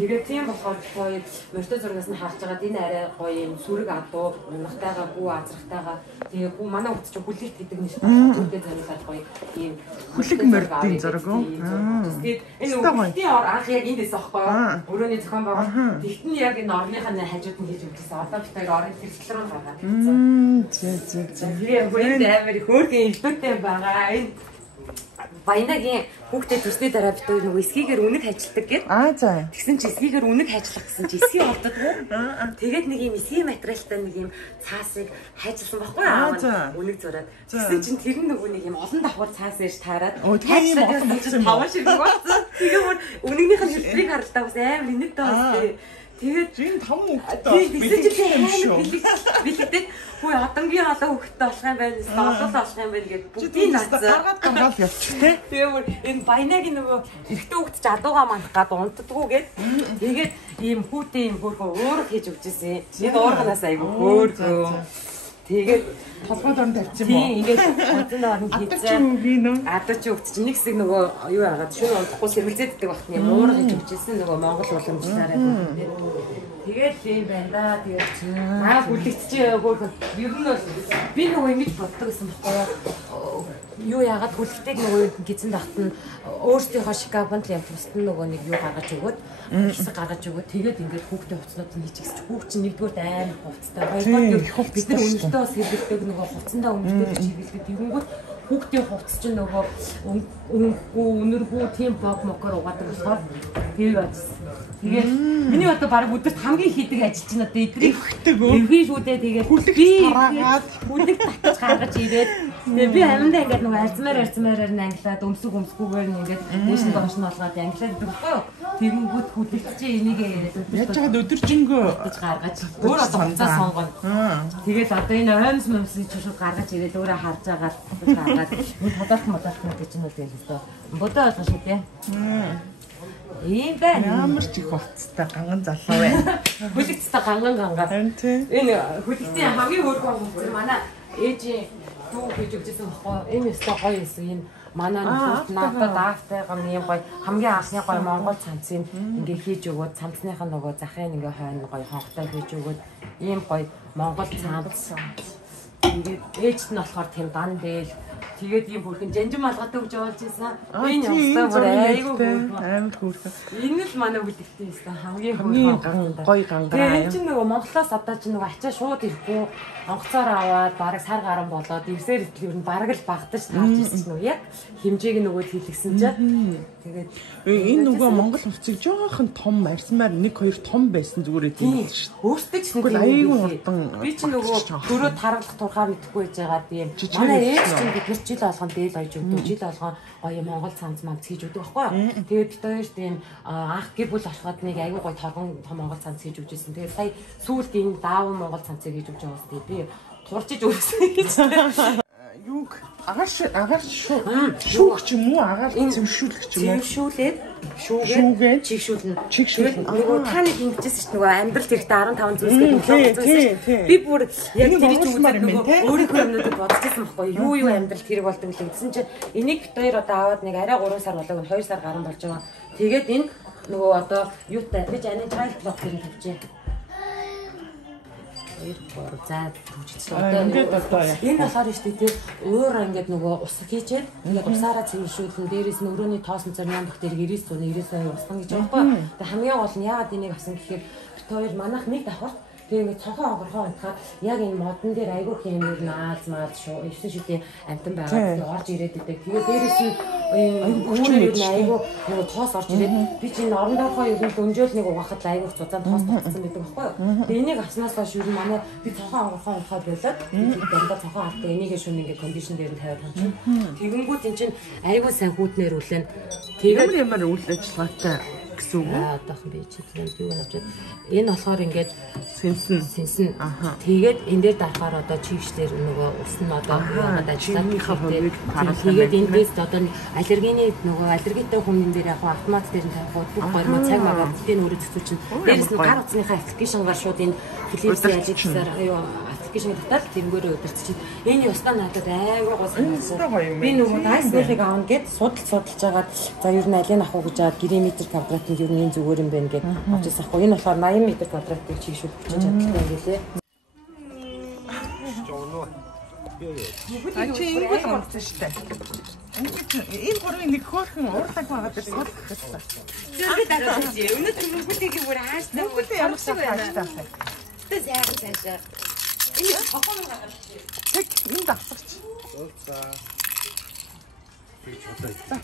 Тэгээд тийм болохоор гоё мөртөө зургаас нь харж байгаад энэ арай гоё юм сүрэг адуу, унахтайгаа гүү азрахтайгаа тэгээд гүү манай хурц чинь хүлээлт гэдэг нь шүү дээ. Зүрхээ зориулаад гоё ийм хүлэг мөрдийн зураг уу. Тэгээд энэ үгтийн анх яг эндээс аахгүй юу? Өрөөний зохион байгуулалт тэгтэн яг энэ орныхаа хажууд нь хийж өгсөн. Одоо бид хоёр орон хэрэгсэл рүү гараад ирсэн. Тэгээд бүрийн амар их хөөрхөн илүүтэй байгаа. Энэ баянагийн хүүхдэд төсний дараа бид хоёр нөгөө эсгийгээр үнэг хажилдаг гэд. За. Тэгсэн чи эсгийгээр үнэг хажлах гэсэн чи эсгий олддоггүй. Тэгээд нэг юм эсгий материалтай нэг юм цаасыг хажилсан байхгүй аа. Үнэг зураад. Тэгсэн чин тэр нөгөө нэг юм олон давхар цаас ээж таарад. Хажлаад таван шиг болсон. Тэгээ бүр үнэгнийх нь хэлбэрийг харалтаа бас амар инээдтэй байна. Тэгээд энэ 5 хүүхэдтэй бэлэгтэй бэлэгтэй хөө одонгийн халаа хүүхэдтэй болох юм байна. Олол болох юм байна гэд бүгдийг нацаа. гаргаад гамбал явчих тий. Тэгээ бүр энэ баянагийн нөгөө эрэгтэй хүүхэд ч адуугаа манах гад унтдаггүй гэд. Тэгээд ийм хүүтэй ийм хөөрхөө өөр хийж өгчээсэн. Энэ уурганаас айгүй хөөрхөө. Тэгээд толгойд орон тавьчих юм уу? Тийм ингээд одон орон хийцээ. Адууч өгч чинь нэг хэсэг нөгөө юу яагаад шөнө унтахгүй сэргэлзээд идэх багт юм уур гэж өгчээсэн нөгөө Монгол уламжлалаараа. Тэгээд ийм байна да. Тэгээд бүлэгчээ хөөрхөн. Ер нь бол би нөгөө ингэж боддог гэсэн баггүй юу яагаад бүлэгтэйг нөгөө гизэн тахт нь өөрсдийнхөө шикабонд л явж бусд нь нөгөө нэг юу гаргаж өгөөд хэсэг гаргаж өгөөд тэгээд ингээд хүүхдээ хувцснууд нь хийчихсэн чи хүүхд чинь нэгдүгээр амар хувцтай хоёрдугаар бид нар өмнөдөө бас хэлдэг нөгөө хувцсандаа өмнөдөө чиглэлдэг тэгэнгүүт хүүхдийн хувцс чинь нөгөө өнөргөө тийм бог мокор угаадаг болохоор тэр ажсан. Тэгээд миний одоо баг өдөрт хамгийн хийдэг ажил чинь одоо эдрийг эвхий шүү дээ тэгээд бүлэг татаж гаргаж ирээд тэгээд би аминдаа ингээд нөгөө арцмаар англиад өмсгүйгээр ингээд дэш нь доош нь болгоод англиад гэдэг байхгүй юу? Тэгэнгүүт хүлэгч чинь энийг яаж чад өдөржингөө татаж гаргаж өөр одоо хуцаа сонгоно. Тэгээд одоо энэ оймс мөмсийг чушуу гаргаж ирээд өөрөө харж агаад гаргаад тодорх гэдэг чинь үү гэдэг. Бодоо ойлгох шүү дээ. Ийм байна. Ямар ч их болцтой ганган залуу байна. Хүлэгцтэй ганган. Энэ хүлэгцийн хамгийн хөөрхөн хүмүүс манай ээжийн дүү гэж өгчээсэн баггүй. Энэ өстой гоё юмсэн. Энэ манай надад даахтайгаа юм гоё хамгийн анхны гоё Монгол цамцыг ингээ хийж өгөөд цамцныхаа нөгөө захын ингээ хойно гоё хонхтой хийж өгөөд ийм гоё Монгол цамц. Тэгээд ээжт нь болохоор тийм дан дээл тэгээд ийм бүрхэн жанжин малгатай өгч явуулж байсан. Энэ юмстай бүр айгүй амар хөөрхөн. Энэ л манай бүлэгтэй байсан хамгийн хөөрхөн гоё гангараа. Тэгээд чинь нөгөө Монголоос одоо чинь нөгөө ачаа шууд ирэхгүй онгоцоор аваад бараг сар гарan болоод ирсээр итэл ер нь бараг л багтаж таарч ирсэн чинь яг хэмжээг нөгөө хэлгсэн чинь тэгээд энэ нөгөө Монгол хувцсыг жоохон том арьсмаар 1-2 том байсан зүгээр тийм шүү. Өөртөө ч нэг айгүй хурдан би чинь нөгөө дөрөв таргалах турхаа мэдэхгүй байж байгаа тийм манай ээж чинь бид жил болгон дээл ойж өгдөг жил болгон гоё Монгол цамц мамц хийж өгдөг байхгүй. Тэгээд бид хоёр тийм анх гэр бүл болоход нэг айгүй гоё торгон том Монгол цамц хийж өгчээсэн. Тэгээд сая сүүлд энэ даавуу Монгол цамцыг хийж өгч байгаас тэгээд би турчиж өгсөн гэж. юуг агаар шүүх ч юм уу агаар зэмшүүлэх ч юм уу зэмшүүлээд шүүгээд чигшүүлнэ. Нөгөө та нэг ингэжсэн чинь нөгөө амьдралд хэрэгтэй 15 зүйлс гэдэг нөгөө би бүр яг тэр чинь нөгөө өөрийнхөө юмнуудыг бодчихсан байхгүй юу амьдралд хэрэг болдог л гэсэн чинь энийг битээр одоо аваад нэг арай 3 сар болоог нь 2 сар гарсан болж байгаа. Тэгээд энэ нөгөө одоо юутай би ани child block гэж тавьчих. За түүжсэн. Одоо энэ болохоор шүү дээ өөр ингээд нөгөө ус хийчээд ингээд усаараа цэвэршүүлэн дээрээс нь өрөөний тоосон цар нямбах дээр 90 190 усган гэж байгаа байхгүй. Тэгээ хамгийн гол нь яагаад энийг авсан гэхээр бит хоёр манайх нэг давхар тэгээ ингээд цонхоо онгорхоо унтахад яг энэ модон дээр айгүй их юм нааз шүү. Эвсэн шүдээ амтан байгаа орж ирээд идэг. Тэгээ дээрээс нь айгүй нөгөө тоос орж ирээд би чинь орондоохоо ер нь дөнжөөл нэг угаахад айгүй цуцаан тоос тогтсон байдаг байхгүй юу. Тэгээ энийг авснаас хойш ер нь манай би цонхоо онгорхоо унтахад болоод дандаа цонхоо хартаа энийг шүн ингээд кондишн дээр нь тавиад хамчих. Тэгэнгүүт эн чинь айгүй сайн хүүтнэр үлэн. Тэгээд ямар үйл ажиллагаатай гэсэн үг. Одоохон би чиглэн юу авчаад энэ болохоор ингээд сэнсэн. Тэгээд энэ дээр дарахаар одоо чигшлэр нөгөө ус нь одоо яагаад ажиллаад тэгээд эндээс одоо аллергины нөгөө аллергитэй хүмүүн дээр яг автомат дээр нь тавих бүх гормон цаг магаар бүтээн өөрөө зөксөж дээрээс нь гар утасныхаа аппликейшнгаар шууд энэ флипсийн аллергисаар аппликейшн татаад тэнгөөрөө удирдчих. Энэ ёстой надад айгүй гоо санагдсан. Би нөгөө дайсных аавна гэд судалж байгаа. За ер нь алийг авах уу гэж аваад гэрээ метр квадрат ер нь зүгээр юм байна гэж авч ирсэн хгүй. Энэ болохоор 80 м квадратыг чигшүүлж бичиж чаддаг гэлээ. Чи ингэж болчихсон шүү дээ. Энэ гурвын нэг хөөрхөн уурлаг байгаа дээр суулгах гэсэн. Би дараа нь өнөөдөр мөнгөтэйг бүр ааштай мөнгөтэй ямар шиг ааштай. Тэ зайг цаашаа. Энэ хохоо гаргаж. Тэг энэ давсагч. За. Би чулаа.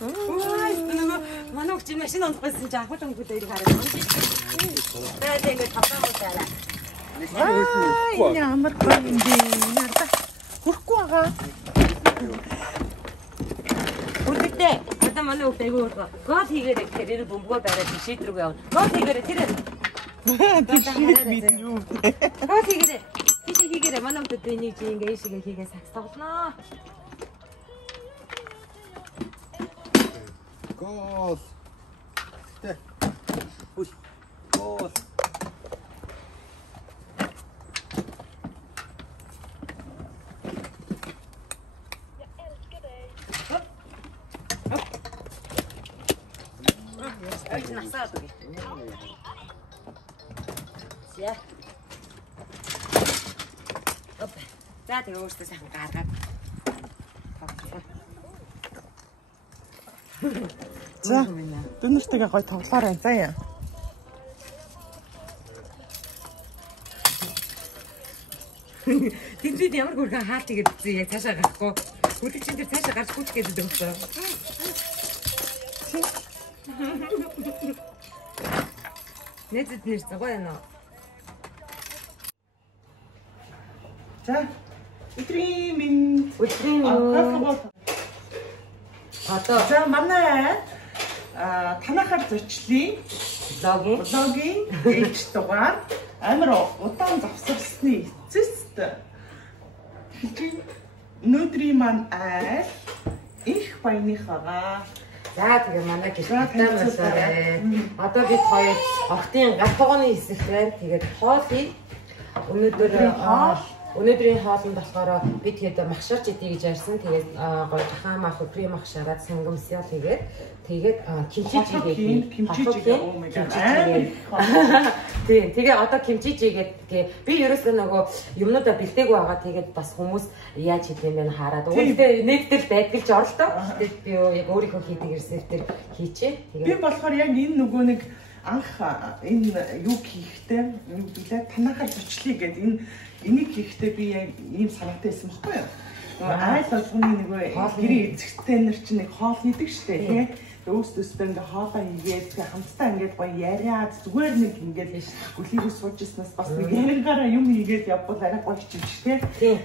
Манай хүүхд машин унтсан чинь ахмад өнгөтэй ирэх хараад байна. Тэгээд ингэ тавтаа мутаараа. Энэ амар гоё юм би. Нарда. Хүрхгүй байгаа. Үлдээ. Одоо манай хүүхд айгүй ургаа. Гол хийгээрэй гэхээр энэ бөмбөгөө бариад шийд рүү явна. Гол хийгээрэй тэр. Гол хийгээрэй. Тийш хийгээрэй. Манай хүүхд энийг чи ингэ ийшээ хийгээ сакс тоглоно. Гол. Тэ. Уй. Гол. Насаад үгүй. За. Оп. За тэгээ өөртөө сайхан гаргаад. За. Дөнөртэйгээ гоё тоглоорой заяа. Тэнд ямар гүрхэн хаалт игээд үзье яг цаашаа гарахгүй. Хүлэг чин дээр цаашаа гарч хүч гэдэг өгсөн. Нэтэд нэр цагаа яана. За. Өдрийн Одоо за манай танахаар зочлын блогийн ээлж дугаар амар удаан завсарласны эцэст өнөөдрийн маань айл их баяныхаа. за тэгээ манай гэртээ болоорой. Одоо бид хоёр охтын гатгооны хэсэг байна. Тэгээд хоолыг өнөөдрийн хоолнд болохоор бид хэд махшарч идэ гэж ярьсан. Тэгээд гоё жахан мах крем мах шараад сангам сял тэгээд кимчижигээд тэгээ одоо кимчижигээд би ерөөсөө нөгөө юмнуудаа бэлдээгүй байгаа. Тэгээд бас хүмүүс яаж хийх юм бэ хараад өөдөө нэгтэл байдаг ч оролдоо. Тэгээд би яг өөрийнхөө хийдэг рецептээр хийчээ. Тэгээд би болохоор яг энэ нөгөө нэг анх энэ юу хийхдээ юу гэдэг танахаар зочлыг гэдэг энийг хийхдээ би яг ийм санаатай байсан байхгүй юу? Айл болгоны нөгөө гэрээ эзэгтэй нар чинь нэг хоол хийдэг штэ тий. өөс төстэй ингээ хоолоо хийгээд хамтдаа ингээ гоё яриад зүгээр нэг ингээ гүлийрээ суужснаас бас нэг ярангаараа юм хийгээд явбал арай гоё чимч те.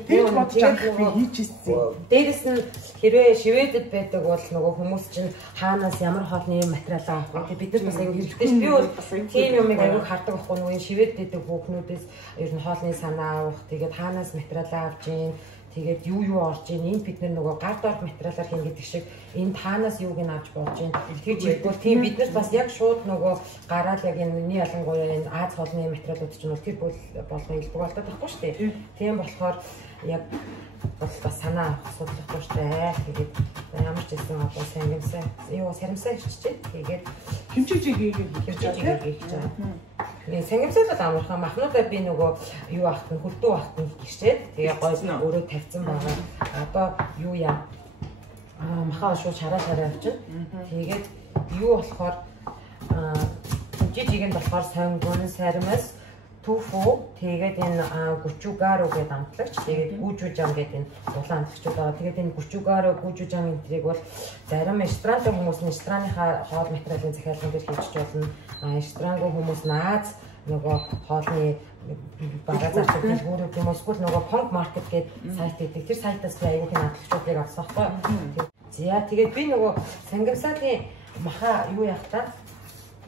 Тэр бодож байгаа би хийчихсэн. Дээрээс нь хэрвээ шивэдэд байдаг бол нөгөө хүмүүс чинь хаанаас ямар хоолны материал авах вэ? Бид нар бас аягүй хэрэгтэй шүү. Би бол тийм юмыг аягүй хардаг байхгүй нөгөө шивэдэд байдаг хүүхнүүдээс ер нь хоолны санаа авах, тэгээд хаанаас материал авч ийн, тэгээд юу орж ийн, энд бид нөгөө гар дорд материалаар хийн гэдэг шиг энэ таанаас юуг нь авч болж ийн. Тэгэхээр жиггүй тийм бид нар бас яг шууд нөгөө гараал яг энэ ялангуяа энэ Аз хоолны материалууд чинь бол тэр болгон илбэг болдог байхгүй шүү дээ. Тийм болохоор яг бас санаа авах асуудалгүй шүү дээ. Тэгээд ямар ч гэсэн одоо сангимсаа юу саримсаа ирчихээ. Тэгээд хэмжиж хийгээд хийж байгаа. Тэгээд сангимсаа л амархан махнуудаа би нөгөө юу ахт нь хөлдөө ахт нь гэрчээд тэгээ гой өөрөө тавьсан байгаа. Одоо юу яа махаа шууд шараа авчин. Тэгээд юу болохоор жижиг нь болохоор сонгон саримас туфу тэгээд энэ гүчүгаро гэдэг амтлагч тэгээд гүжүжам гэдэг энэ дулаан амтлагчуд байгаа. Тэгээд энэ гүчүгаро гүжүжам энтрийг бол зарим ресторан хүмүүс нь рестораныхаа хоол материалын захиалган дээр хийчих болно. Ресторангүй хүмүүс наац нөгөө хоолны бага зарчил дэлгүүрүүд юм эсвэл нөгөө Pong Market гэдэг сайт гэдэг. Тэр сайтаас би аюулгүй амтлагчуудыг авсан байхгүй. За тэгээд би нөгөө сангамсааны маха юу яах та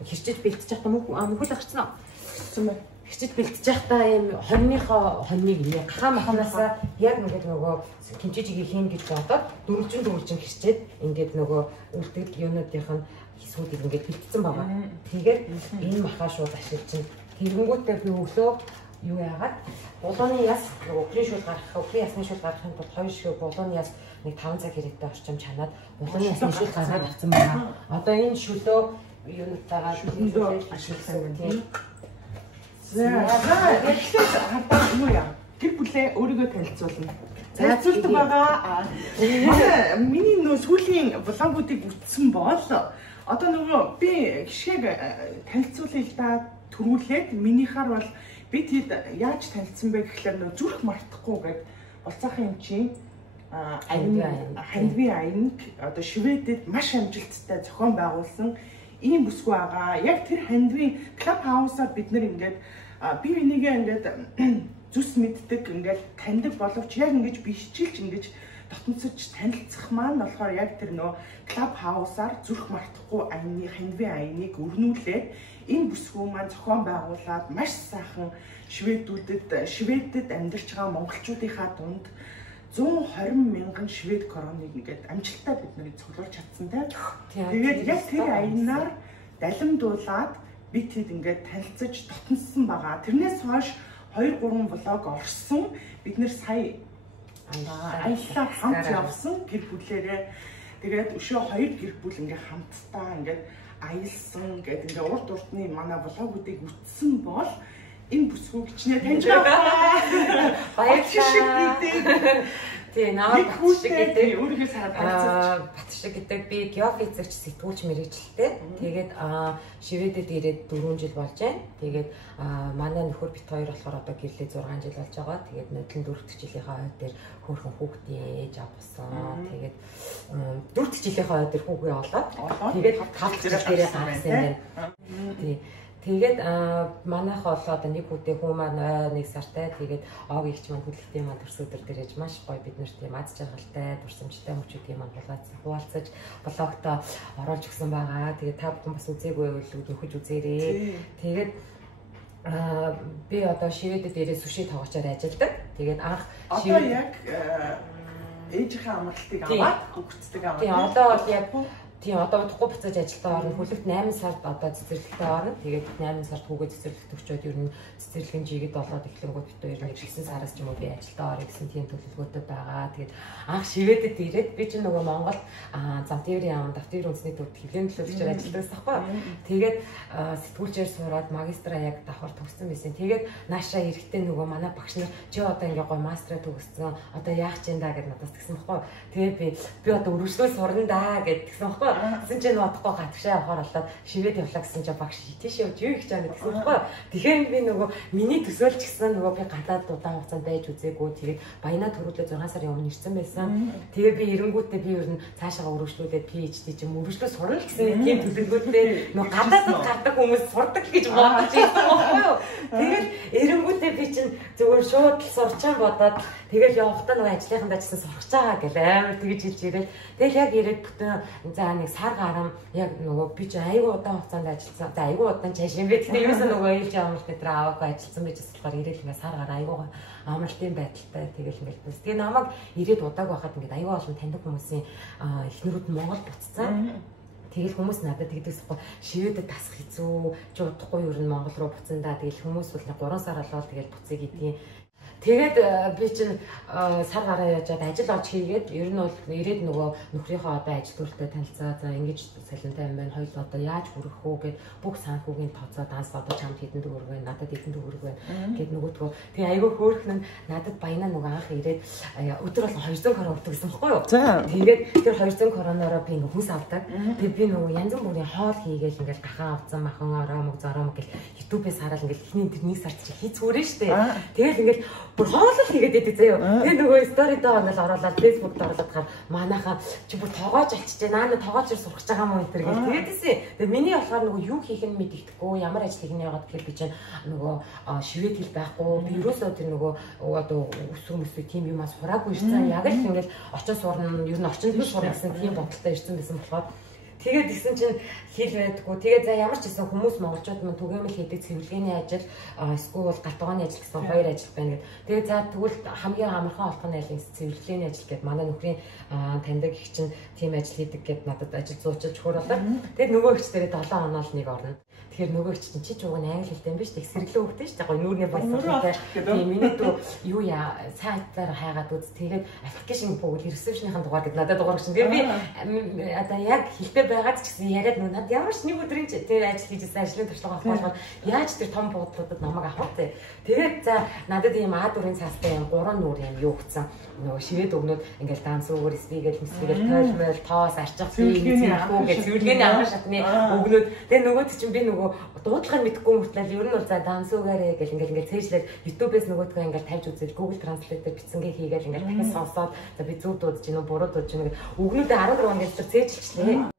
хэрчиж бэлтэж явах мөхөл гарцсан уу? Зүмэ Хичээж бэлтэж байхдаа ийм хоньныхоо хоньыг гахаа махнаасаа яг ингээд нөгөө кинчижиг хийн гэж бодоод дөрвөлжин хичээд ингээд нөгөө үлдэгдэл юунуудынх нь хэсгүүдийг ингээд бэлтцсэн байгаа. Тэгээд энэ махаа шууд ашиглаж чинь тэгэнгүүтээ би өглөө юу яагаад булууны яс нөгөө криш шууд гаргах, криш ясны шууд гаргахын тулд хоёр шиг булууны яс нэг 5 цаг хэрэгтэй орчим чанаад булууны ясны шууд гаргаад авсан байгаа. Одоо энэ шөлөө юунуудтайгаа ашигласан тийм. За эхлээд хатаа юу яа? Гэр бүлээ өөрийгөө танилцуулна. Танилцуулдаг байгаа. Миний нөө сүүлийн блогуудыг үтсэн бол одоо нөгөө би гişгээг танилцуулъя л да төрүүлээд минийхаар бол би тэд яаж танилцсан бэ гэхлээр нөө зүрх мартахгүй гээд болцоохон юм чинь хандви аянг одоо Шведэд маш амжилттай зохион байгуулсан ийм бүсгүй байгаа. Яг тэр хандвийн клуб хаусаар бид нэр ингээд би энийгээ ингээд зүс мэддэг ингээд таньдаг боловч яг ингэж бишчилж ингэж дотносож танилцах маань болохоор яг тэр нөө клуб хаусаар зүрх мартахгүй аяны хандвийн аяныг өрнүүлээд энэ бүсгүй маань зохион байгуулад маш сайхан Шведэд амьдарч байгаа монголчуудынхаа дунд 120 мянган швед короныг ингээд амжилттай бид нарыг цуглуулж чадсан те. Тэгээд яг тэр аянаар далимдуулаад бид хэд ингээд танилцаж дотноссон байгаа. Тэрнээс хойш 2-3 блог орсон. Бид нэр сая аяллаа хамт явсан гэр бүлээрээ. Тэгээд өшөө 2 гэр бүл ингээд хамтдаа ингээд аялсан гэдэг ингээд урд уртны манай блогуудыг үтсэн бол энэ бүсгүй гिचнээ таньж байгаа. Баярлалаа. Тий, наад шиг гэдэг өөрийгөө сараад танилцуулж бат шиг гэдэг би геофизикч сэтгүүлч мэрэгчлээ. Тэгээд Шведэд ирээд 4 жил болж байна. Тэгээд манай нөхөр бит хоёр болохоор одоо гэрлээ 6 жил болж байгаа. Тэгээд нодлон 4 дахь жилийнхаа хойд дээр хөөрхөн хүүхдээ ээж авсан. Тэгээд 4 дахь жилийнхаа хойд дээр хүүгээ олоод тэгээд 5 жил дээрээ гарсан юм байна. Тий. Тэгээд манайх болоод нэг хүүтэй хүү маань 1 сартай тэгээд оог ихч маань хөдөлгөөний маань төрс өдөр дээрэж маш гоё бид нарт тийм аз жаргалтай дурсамжтай мөчүүдийн маань хуваалцаж блогтоо оруулж өгсөн байгаа. Тэгээд та бүхэн бас үзээгүй байвал нөхөж үзээрэй. Тэгээд би одоо Шведэд ирээд суши тоогочоор ажилладаг. Тэгээд анх одоо яг ээжийнхээ амралтыг аваад гүцдэг аваад. Тийм одоо бол яг тийм одоо удахгүй буцаж ажилдаа орно. Хүлэгт 8 сард одоо цэцэрлэгтээ орно. Тэгээд 8 сард хүүгээ цэцэрлэгт өгчөөд ер нь цэцэрлэгийн жигэд болоод эхлэнгүүд бит хоёр 9 сараас ч юм уу би ажилдаа орё гэсэн тийм төлөвлөгөөтэй байгаа. Тэгээд анх Шведэд ирээд би чинь нөгөө Монгол замтээврийн яам давтын үндэсний төвд хилэн төлөвлөгчөөр ажилладаг байхгүй. Тэгээд сэтгүүлчээр сураад магистраа яг давхар төгссөн байсан. Тэгээд наашаа эрэхтээ нөгөө манай багш нар чи одоо ингээ гоё мастраа төгссөн. Одоо яах гэж энэ даа гэд надаас тэгсэн байхгүй. Тэгээд би одоо өргөжлөө сурна даа гэд тэгсэн байхгүй. байхгүй. Гэсэн чинь бодохгүй гадагшаа явахаар болоод шивэд явлаа гэсэн чинь багш тийш явж юу хийж байгаа гэсэн байхгүй. Тэгэхээр би нөгөө миний төсөөлч гэсэн нөгөө би гадаад удаан хугацаанд байж үзээгүй. Тэгээд баянаа төрүүлээ 6 сарын өмнө ирсэн байсан. Тэгээд би эренгүүтээ би ер нь цаашаа өргөжлүүлээд PhD ч юм өргөжлөө сурна гэсэн тийм төлөвлөгөөтэй нөгөө гадаад гардаг хүмүүс сурдаг гэж бодож байсан байхгүй юу. Тэгээд эренгүүтээ би чинь зүгээр шууд сурчаан бодоод тэгэл явахдаа нөгөө ажлынхандаа ч гэсэн сурч байгаа гэл амар тэгж хэлж ирэл. Тэгэл яг ирээд бүтэн за нэг сар гарам яг нөгөө би чинь аягүй удаан хугацаанд ажилласан. За аягүй удаан чааш юм бэ. Тэгээ юусэн нөгөө ээлж амралт дээр аваагүй ажилласан байж болохоор ирэл ингээ сар гараа аягүй амралтын байдалтай тэгэл ингээл бас. Тэгээ намайг ирээд удааг байхад ингээ аягүй олон таньдаг хүмүүсийн эхнэрүүд Монгол буцсан. Тэгэл хүмүүс надад тэгдэгсэхгүй шивэдэд тасах хэцүү чи удахгүй ер нь Монгол руу буцандаа тэгэл хүмүүс бол 3 сар болоод тэгэл буцъя гэдгийг. Тэгээд би чинь сар гараа яжаад ажил олж хийгээд ер нь бол ирээд нөгөө нөхрийнхөө одоо ажил төрөлтэй танилцаа за ингэж салентай юм байна хоёул одоо яаж хүрэх үү гэд бүх санхүүгийн тооцоо данс одоо чамд хэдэн төгрөг байна надад хэдэн төгрөг байна гэд нөгөөдгөө тэгээ айгүй хөөрхөн надад баянаа нөгөө анх ирээд өдөр бол 200 крон өгдөг гэсэн байхгүй юу. Тэгээд тэр 200 кроноороо би ингээ хүс авдаг. Тэгээд би нөгөө янз бүрийн хоол хийгээл ингээл гахаа авцсан махан ороомог зороомог гэл YouTube-ээс хараад ингээл ихний тэр нэг сар чи хийцгүүрэн штэ. Тэгэл ингээл бүр хоолол хийгээд идэв заяа. Тэгээ нөгөө сторидоо ингээл оруулаад Facebook-д оруулаад хаар манайхаа чи бүр тоогоож альчиж наа тоогоож сурах гэж байгаа юм энэ төр гэж тэгээдсэн. Тэгээ миний болохоор нөгөө юу хийх нь мэддэхгүй ямар ажил хийх нь яагаад гэхээр би чинь нөгөө шивэд хэл байхгүй. Би ерөөсөө тэр нөгөө одоо өсвөр мөсвөр тийм юмас сураагүй шээ. Яг л ингээл очиж сурна ер нь орчин төр сурна гэсэн тийм бодолтой ирсэн байсан болохоор тэгээд гисэн чинь хэл байдгүй. Тэгээд за ямар ч гэсэн хүмүүс монголчууд мань түгээмэл хийдэг цэвэрлэгээний ажил эсвэл галтгооны ажил гэсэн хоёр ажил байна гэдэг. Тэгээд за тэгвэл хамгийн амархан олох нь аль нь цэвэрлэгээний ажил гэдэг манай нөхрийн таньдаг их чинь тийм ажил хийдэг гэд надад ажил зуучилж хөрөлөө. Тэгээд нөгөө ихч дээрээ 7 хоноо л нэг орно. Тэгэхээр нөгөө их чинь чи ч уг нь англи хэлтэй юм биш үү? Сэргэлэн хөвгтэй шүү дээ. Нүүрний боловсролтой. Тийм миний дүү юу яа сайтаар хайгаад үз. Тэгээд аппликейшн бүгд ресепшныхаа дугаар гэдэг надад дугаар гэсэн. Тэгээд би одоо яг хэлтэй байгаад ч гэсэн яриад надад ямар ч нэг өдрийн тэр ажил хийжсэн ажлын туршлага авах яаж тэр том буудлуудад намайг авах вэ? Тэгээд за надад ийм А4-ийн цаастай юм 3 нүур юм юу гэсэн. Нөгөө шивэд өгнөд ингээл данс руугаар спигэл мисгэл тойлмол тоос арчих би зинхүү гэж цэвэрлэгээний амар шатны өгнөд. Тэгээд нөгөөд чинь би нөгөө дуудлагыг мэдгүй мөртлөө ер нь бол за данс үгээрээ гэл ингээл цээжлээд YouTube-ээс нөгөөдгөө ингээл тавьж үзэл Google Translate-ээр бичсэнгээ хийгээл ингээл дахиж сонсоод за би зөв дуудаж гинөө буруу дуудаж гинөө өгнөдөө 14 ангид цээжилчлээ.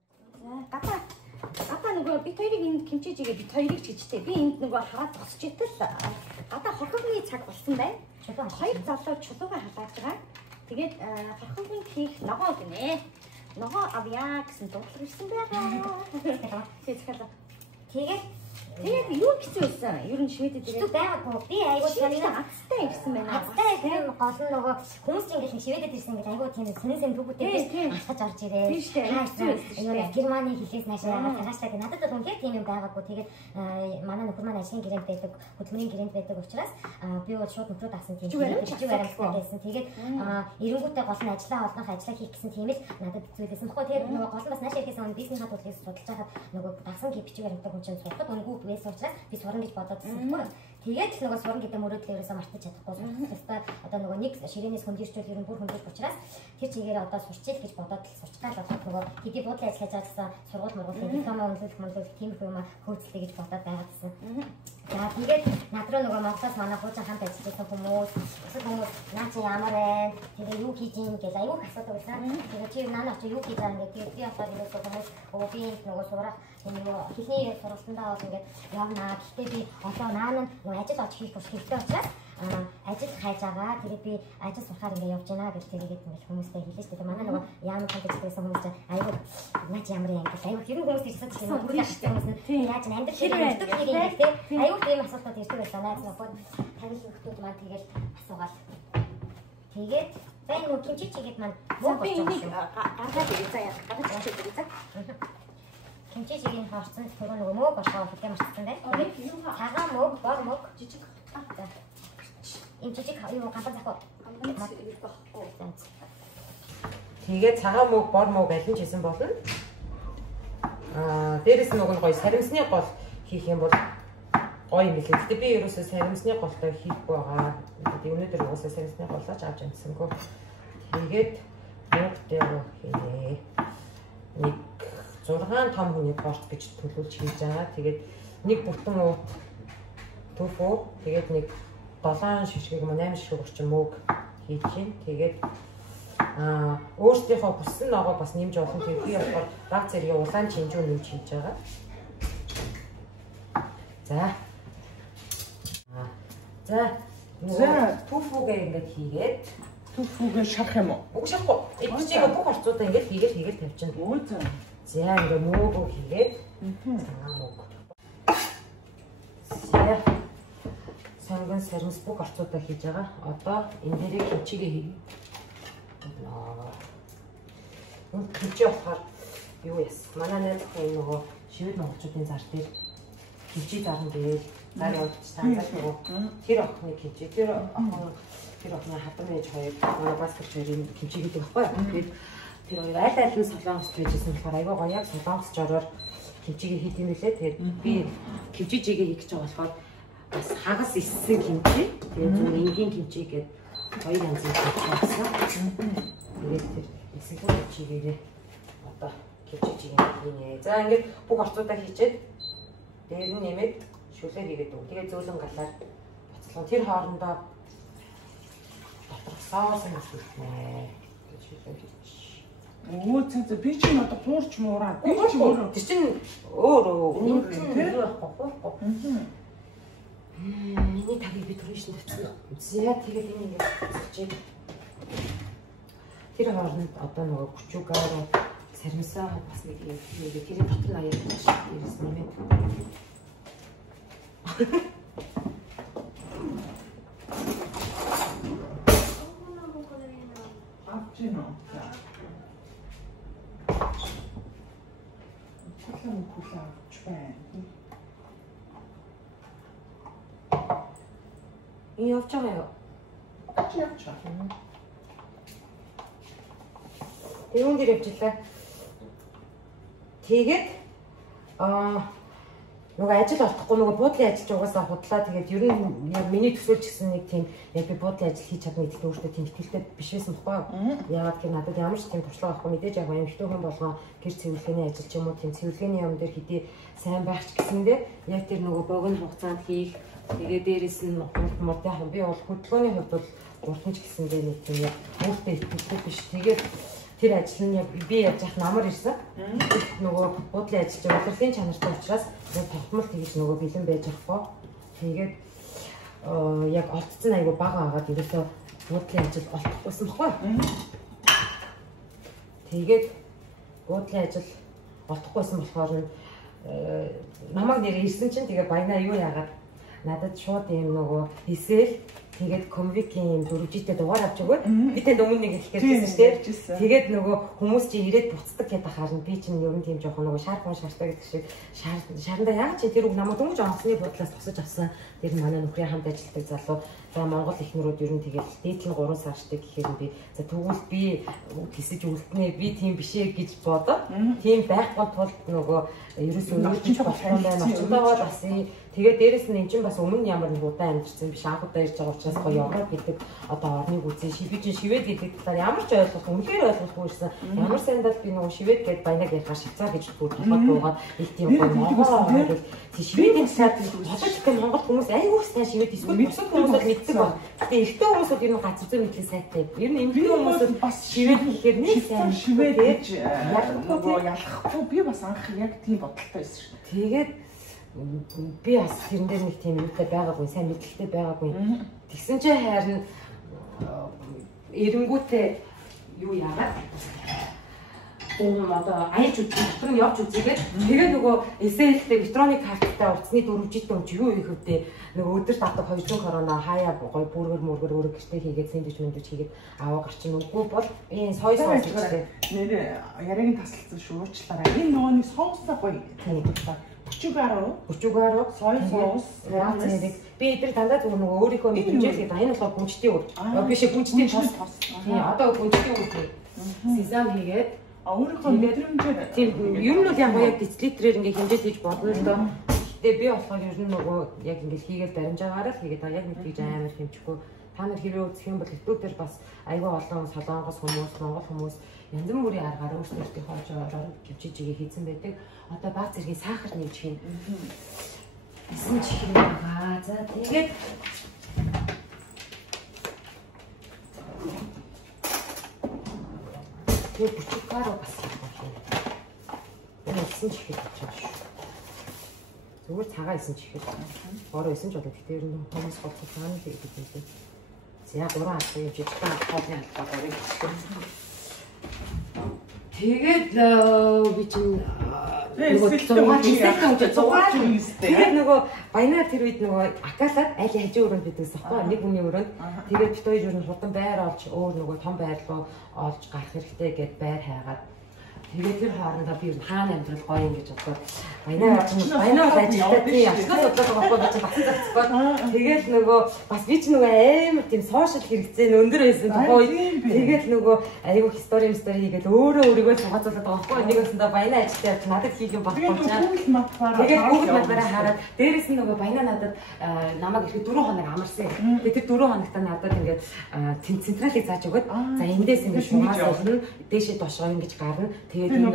Гадаа нөгөө бит хоёрыг энд кимчижигээ бит хоёрыг чижтэй. Би энд нөгөө хараад зогсож итэл гадаа хорхогийн цаг болсон байна. Хоёр залуу чулуугаар халааж байгаа. Тэгээд хорхогийн хийх ногоо гинэ. Ногоо авъя гэсэн дуудлага ирсэн байгаа. Тэгээд юу гэсэн байсан? Ер нь шивэдэд ирээд байгаагүй. Би айгуу санаа аттай ирсэн байна. Аттай тийм гол нь нөгөө хүмүүс чинь ингээд шивэдэд ирсэн гэж айгуу тийм сонин түүхүүтэй алхаж орж ирээ. Тийм шүү. Германы хэлээс наашаа цаашлаа гэдэг. Надад бол үнхээр тийм юм байгаагүй. Тэгээд манай нөхөр маань ажлын гэрээнд байдаг, хөдөлмөрийн гэрээнд байдаг учраас би бол шууд нөхрөө даасан тийм жижиг баримттай байсан. Тэгээд эренгүүтээ гол нь ажиллаа олгох ажиллаа хийх гэсэн тийм л надад зүйлсэн баггүй. Тэгээд нөгөө гол нь бас наашаа хийсэн хүн бизнес хадгалыг судалж байхад нөгөө даасан гипчиг баримттай хүн чинь сурахад үнгүй байсан учраас би сурна гэж бодоод байсан. Тэгээд л нөгөө сурна гэдэг мөрөөдлөө ерөөсөө мартаж чадахгүй. Сурах одоо нөгөө нэг ширээнээс хөндөрчүүл ер нь бүр хөндөрч учраас тэр чигээр одоо сурчил гэж бодоод л сурчгаал болоод нөгөө хэдий буудлын ажил хийж байгаа сургууль мургуулын дипломоо үнэлэх тийм их юм хөөцлөе гэж бодоод байгаадсан. За тэгээд над руу нөгөө Монголоос манай хуучин хамт ажиллаж байсан хүмүүс наа чи ямар байна? Тэгээд юу хийж юм гэж аюух асуудаг байсан. Тэгээд чи наа чи юу хийж байгаа гэдэг би асууад ирсэн хүмүүс би нөгөө сурах нөгөө хэлний сургалтандаа бол ингээд явнаа. Гэхдээ би одоо наа нөгөө ажил олж хийх хэрэгтэй учраас ажил хайж байгаа. Тэгээд би ажил сурахаар ингээд явж байна гэж тэгээд ингээд хүмүүстэй хэлсэн шүү дээ. Манай нөгөө яамд хамт ажилласан хүмүүс чинь аюу наа чи ямар юм гэж аюу хэрэг хүмүүс ирсэн чинь хүмүүс нь яаж амьдрах хэрэгтэй гэдэг тийм аюу тийм асуултууд ирдэг байсан. Найз нөхөд танил хүмүүс маань тэгээд асуугаал. Тэгээд байн нөгөө кимчичигээд маань муу болж байгаа шүү. Гаргаад ирээ заяа. Гаргаад ирээ заяа. Кимчичигийн харцсан тэр нөгөө муу болгоо хөдөө марцсан байна. Цагаан мөг, бор мөг, жижиг. Энэ жижиг юу ганцхан захгүй. Тэгээд цагаан мөг, бор мөг аль нь ч хийсэн болно. Дээрээс нөгөө гоё саримсны гол хийх юм бол гоё юм билээ. Гэтэ би ерөөсөө саримсны голтой хийхгүй байгаа. Тэгээд өнөөдөр уусаа саримсны голооч авч амжсангүй. Тэгээд мөг дээр хийнэ. Нэг 6 том хүний порт гэж төлөвлөж хийж байгаа. Тэгээд нэг бүтэн уут тофу, тэгээд нэг 7 шишгийг 8 шишгийг орчим мөг хийж чинь. Тэгээд өөрсдийнхөө хүссэн ногоо бас нэмж олон. Тэгээд би болохоор баг зэргийн улаан чинжүү нэмж хийж байгаа. За тофугээ ингээд хийгээд тофугээ шарах юм уу? Уг шарахгүй. Эцчээгээ бүх орцуудаа ингээд хийгээл тавьчихна. Өө за. За ингээд мөөгөө хийгээд цагаан мөг. Санган сармс бүх орцуудаа хийж байгаа. Одоо энэ дээрээ кимчигээ хий. Кимчи болохоор юу яс? Манай найз охин нөгөө шивэд монголчуудын зар дээр кимчи дарна гээл зар явуулж таньдаг нөгөө тэр охины кимчи тэр охины хатан ээж хоёр манай баскетч хоёрын кимчи гэдэг байхгүй. Тэгээд тэр хоёр аль нь солонгост байжсэн болохоор айгаа гоё яг солонгос жороор кимчигээ хийх юм лээ. Тэгээд би кимчижигээ хийх гэж байгаа болохоор бас хагас иссэн кимчи тэгээд зөв энгийн кимчи гэдэг хоёр янзын кимчи байсан. Тэгээд тэр иссэн кимчигээрээ одоо кимчижигээ хийнэ. За ингээд бүх орцуудаа хийчихэд дээр нь нэмээд шүлээ хийгээд өг. Тэгээд зөөлөн галаар буцалган тэр хоорондоо доторх соус нь хийлнэ. Өө цаа би ч юм одоо хуурч муураа. Би ч өөр. Тэр чинь өөр тийм байхгүй. Миний тагийг би түрүүш нь тавьсан. За тэгээд энэ ингээд цэцэж. Тэр хооронд одоо нөгөө гүчүүгээр сармсаа бас нэг тэр дотор наяа ирсэн юм ээ. Апчино. Цэцэн кулаач байна. 이 없잖아요. Ачаач. 대웅들 явчихлаа. Тэгээд нөгөө ажил олдохгүй нөгөө буудлын ажиллаж угаасаа худлаа. Тэгээд ер нь яг миний төсөөлж гисэн нэг тийм яг би буудлын ажил хийж чадна гэдэгт өөртөө тийм итгэлтэй биш байсан байхгүй юу? Яагаад гэвэл надад ямар ч тийм туршлага авахгүй мэдээж яг эмэгтэй хүн болгоо гэр цэвэрлэгээний ажил ч юм уу тийм цэвэрлэгээний юм дээр хэдий сайн байх ч гэсэндээ яг тэр нөгөө богино хугацаанд хийх тэгээд дээрэс нь мод яг би бол хөдөлгөөний хувьд бол уртанч гэсэндээ нэг тийм яг өөртөө итгэлтэй биш. Тэгээд тэр ажил нь яг би яаж яах намар ирсэн. Нөгөө буудлын ажил удирдлагын чанартай учраас тогтмол тэгж нөгөө бэлэн байж авахгүй. Тэгээд яг олдсон айгу бага агаад ерөөсөө буудлын ажил олдохгүйсэн баггүй. Тэгээд буудлын ажил олдохгүйсэн болохоор намайг нэр ирсэн чинь тэгээ баянаа юу яагаад надад шууд юм нөгөө эсэл тэгээд комвикийн 4G-тэй дугаар авч өгөөд би тэнд өмнө нэг их хэлсэн шүү дээ. Тэгээд нөгөө хүмүүс чи ирээд буцдаг гэдэг харна. Би чинь ер нь тийм жоохон нөгөө шар шартай гэдэг шиг шарандаа яг чи тэр үг намайг дөнгөж онцны бодлоос тусаж авсан. Тэр манай нөхрийн хамт ажилладаг залуу. За Монгол эхнэрүүд ер нь тэгээд дээдл нь 3 сар штэ гэхээр би за тэгвэл би хэсэж үлднэ. Би тийм бишээ гэж бодоо. Тийм байхгүй тул нөгөө ерөөсөө өөрчлөлт болох юм байна. Очтойгоо бас тэгээд дээрэс нь эн чинь бас өмнө ямар нэг удаан амьдсан биш анх удаа ирж байгаа учраас гоё Европ гэдэг одоо орныг үзээ шивэж шивэд гэдэг талаар ямар ч ойлгох үнэхээр ойлгохгүй ирсэн. Ямар сандал би нөгөө шивэд гэдээ баянаг ярихаар шицаа гэж бодоход дуугаад их тийм гоё Монгол орныг тий шивэдийн талаар бодож их Монгол хүмүүс айгүй сайн шивэд эсвэл бусад хүмүүс мэддэг баг. Тэгээ ихтэй хүмүүсүүд ер нь гац зүй мэдлэг сайтай. Ер нь эмэгтэй хүмүүсүүд бас шивэд гэхээр нэг сайн шивэд гэж ялахгүй би бас анх яг тийм бодолтой байсан шүү дээ. Тэгээд би бас тэрэн дээр нэг тийм юутай байгаагүй, сайн мэдлэгтэй байгаагүй. Тэгсэн чинь харин эренгүүтээ юу яагаад энэ одоо аяж үзэх дотор нь явж үзээгээд тэгээ нөгөө SL-тэй электроник карттай уртсны 4G-тэй өмч юу их хөтэй нөгөө өдөрт авдаг 200 корона хаяа гоё бүргэр мөргөр өөрөө гэртээ хийгээд сэндвич мэндвич хийгээд аваа гарчин үгүй бол энэ сой гэжтэй нэр яриагийн тасалсан шуучлаараа энэ нөгөөний сонгоцтой гоё тийм Өчүүгээр сой соус яг би эдгээр дандаа зөв нөгөө өөрийнхөө мэдэмжээ гэдэг энэ болохоор гүнжтэй үр. Биш гүнжтэй тос. Тийм одоо гүнжтэй үр. Сезам хийгээд өөрийнхөө мэдрэмжээр тийм юм нь яг яг децилитрээр ингээ хэмжээд хийж бодно л доо. Гэтэ би болохоор ер нь нөгөө яг ингээ хийгээд баримжаагаараа л хийгээд яг нэг тийж амар хэмчихгүй Та нар хэрэг үзэх юм бол YouTube дээр бас айгүй олон солонгос хүмүүс, монгол хүмүүс янз бүрийн аргаар өөрсдийнхөө жоо кимчижигээ хийсэн байдаг. Одоо баг зэргийн сахар нэмж хийн. Эсэн чихэр байгаа. За тэгээд тэгээд бүчгаараа бас эсэн чихэр болчихсон шүү. Зүгээр цагаан эсэн чихэр. Бороо эсэн ч болоо тэгэхээр энэ хүмүүс голцох цаана гэдэг юм шиг. За 3 хатсан юм жижиг хаалгын албагаар тэгээд би чинь тэгээд нөгөө баянаар тэр үед нөгөө акалаад аль хажуу өрөөнд бидээс баггүй нэг хүний өрөөнд тэгээд бит хоёр өрөөнд хурдан байр олж өөр нөгөө том байр руу олж гарах хэрэгтэй гэд байр хайгаад тэгээд тэр хоорондоо би хаана амьдрал гоё юм гэж бодоод баянаар ажилтаа тий яснаас бодлоо байхгүй бач басан зацгүй тэгээд нөгөө бас би ч нөгөө амар тийм сошиал хэрэгцээ өндөр байсан тухай тэгээд нөгөө айгүй стори хийгээд өөрийгөө цугацуулаад байгаа байхгүй нэг өсөндөө баянаа ажилтаа явж надад хийх юм байхгүй тэгээд Google Map-аараа хараад дээрээс нь нөгөө баянаа надад намайг ирэхэд 4 хоног амарсан тэгээд тэр 4 хоногтаа надад ингээд централыг зааж өгöd за эндээс ингээд шугаас болно дээшээ дошгоо ингэж гарна тэгээд энэ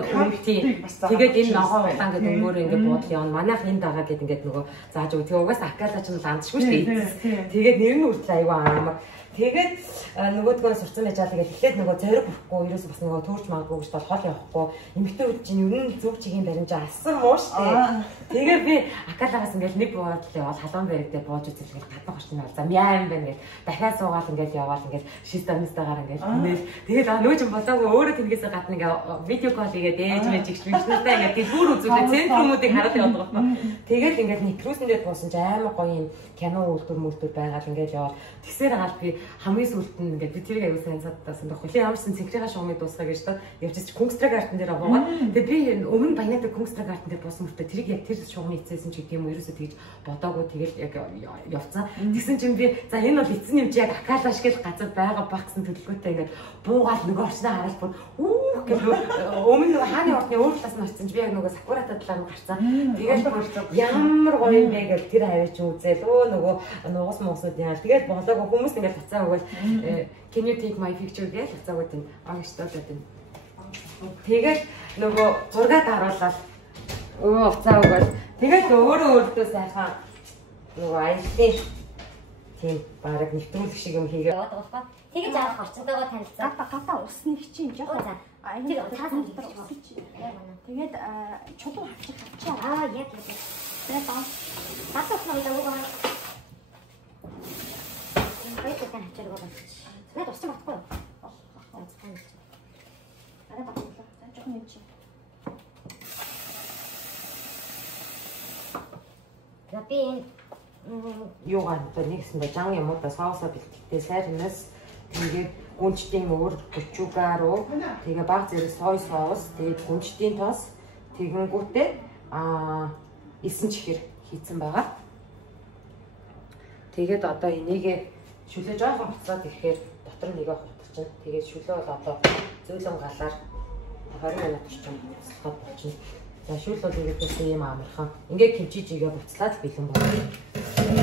тэгээд энэ ногоо улаан гэдэг өнгөөр ингээд буудал явна. Манайх энд байгаа гэдэг ингээд нөгөө зааж өгөө. Тэгээ угаас акалаач нь ландшгүй шүү дээ. Тэгээд нэр нь үртэл аюу аамаг. Тэгээд нөгөөдгөө сурцсан байж байгаа. Тэгээд эхлээд нөгөө зориг өгөхгүй, ерөөс бас нөгөө төөрч магадгүй гэж бол хол явахгүй. Эмэгтэй үед чинь ер нь зөв чихийн баримжаа алсан муу шүү дээ. Тэгээд би акалаагаас ингээд нэг буудал явал халуун бариг дээр бууж үзэл гадна гарч ирнэ. За мяа юм байна гэж. Дахиад суугаад ингээд яваал ингээд шистамистагаар ингээд нэл. Тэгээд нөгөө ч болоогүй өөрөө тэнгээс гадна ингээд видео кол хийгээд ээж мэж ихч бишнэстэй ингээд бүр үзүүлээ центрумуудыг хараад явдаг байхгүй. Тэгээд ингээд микрофон дээр буусан ч амар гоё юм кино үйлдвэр байгаад ингээд яваад тэгсээр хаал би хамгийн сүүлд нь ингээд би тэрийг аягүй сайн цадтаасан. Хөлийн амарсан цэнхрийн шугамыг дуусгая гэж та явж Кунгстраг артн дээр аваад тэгээд би өмнө баянаад Кунгстраг артн дээр буусан мөртөө тэрийг яг тэр шугамыг эцээсэн ч гэдэг юм ерөөсөө тэгж бодоогүй тэгэл яг явцсан. Тэгсэн чинь би за энэ бол эцэн юм чи яг акалаа шиг л газар байгаа баг гэсэн төлөвлөгөөтэй ингээд буугаад нөгөө орчноо хараад бүр гэх өмнө хааны ордны өөр талаас нь орсон чи би яг нөгөө сакурата талаар нь гарцсан. Тэгээд ямар гоё юм бэ гэж тэр хавьяач үзэл нөгөө нугас муусууд яа. Тэгээд болоогүй хүмүүс ингээд буцаа өгвөл can you take my picture гэж буцаагаад байна. Агштуулаад байна. Тэгээд нөгөө зургаад харуулаад буцаа өгвөл тэгээд өөрөө сайхан нөгөө аяллаа тийм бараг нэвтрүүлэг шиг юм хийгээ. Тэгэж авах орчинтойгоо танилцсан. Гата усны чинь жоохон тэр цаасан дээр усч. Тэгээд чулуу хавчаа. Яг. Тэгээд баасах нь дагуугаа. Баяр тань хавчаар байгаа. Наад усч багтахгүй. Араа багтлаа. Жоохон юм чи. За би юугаар нэгсэндээ жан юмудаа соосоо бэлтгэхдээ сайрнаас тэгээд гүнжтийн өөр гүчүүгаа руу тэгээ баг зэрэг сой соус тэгээд гүнжтийн тоос тэгэнгүүтээ эсэн чихэр хийцэн байгаа. Тэгээд одоо энийг шүлээ жоохон буцаад ирэхээр дотор нэгэ хутчихна. Тэгээд шүлээ бол одоо зөөлөн галаар 20 минут орчим буцалгаад болчихно. За шүл бол ингэдэгсэн юм амархан. Ингээ кимчижигээ буцлаад бэлэн болно.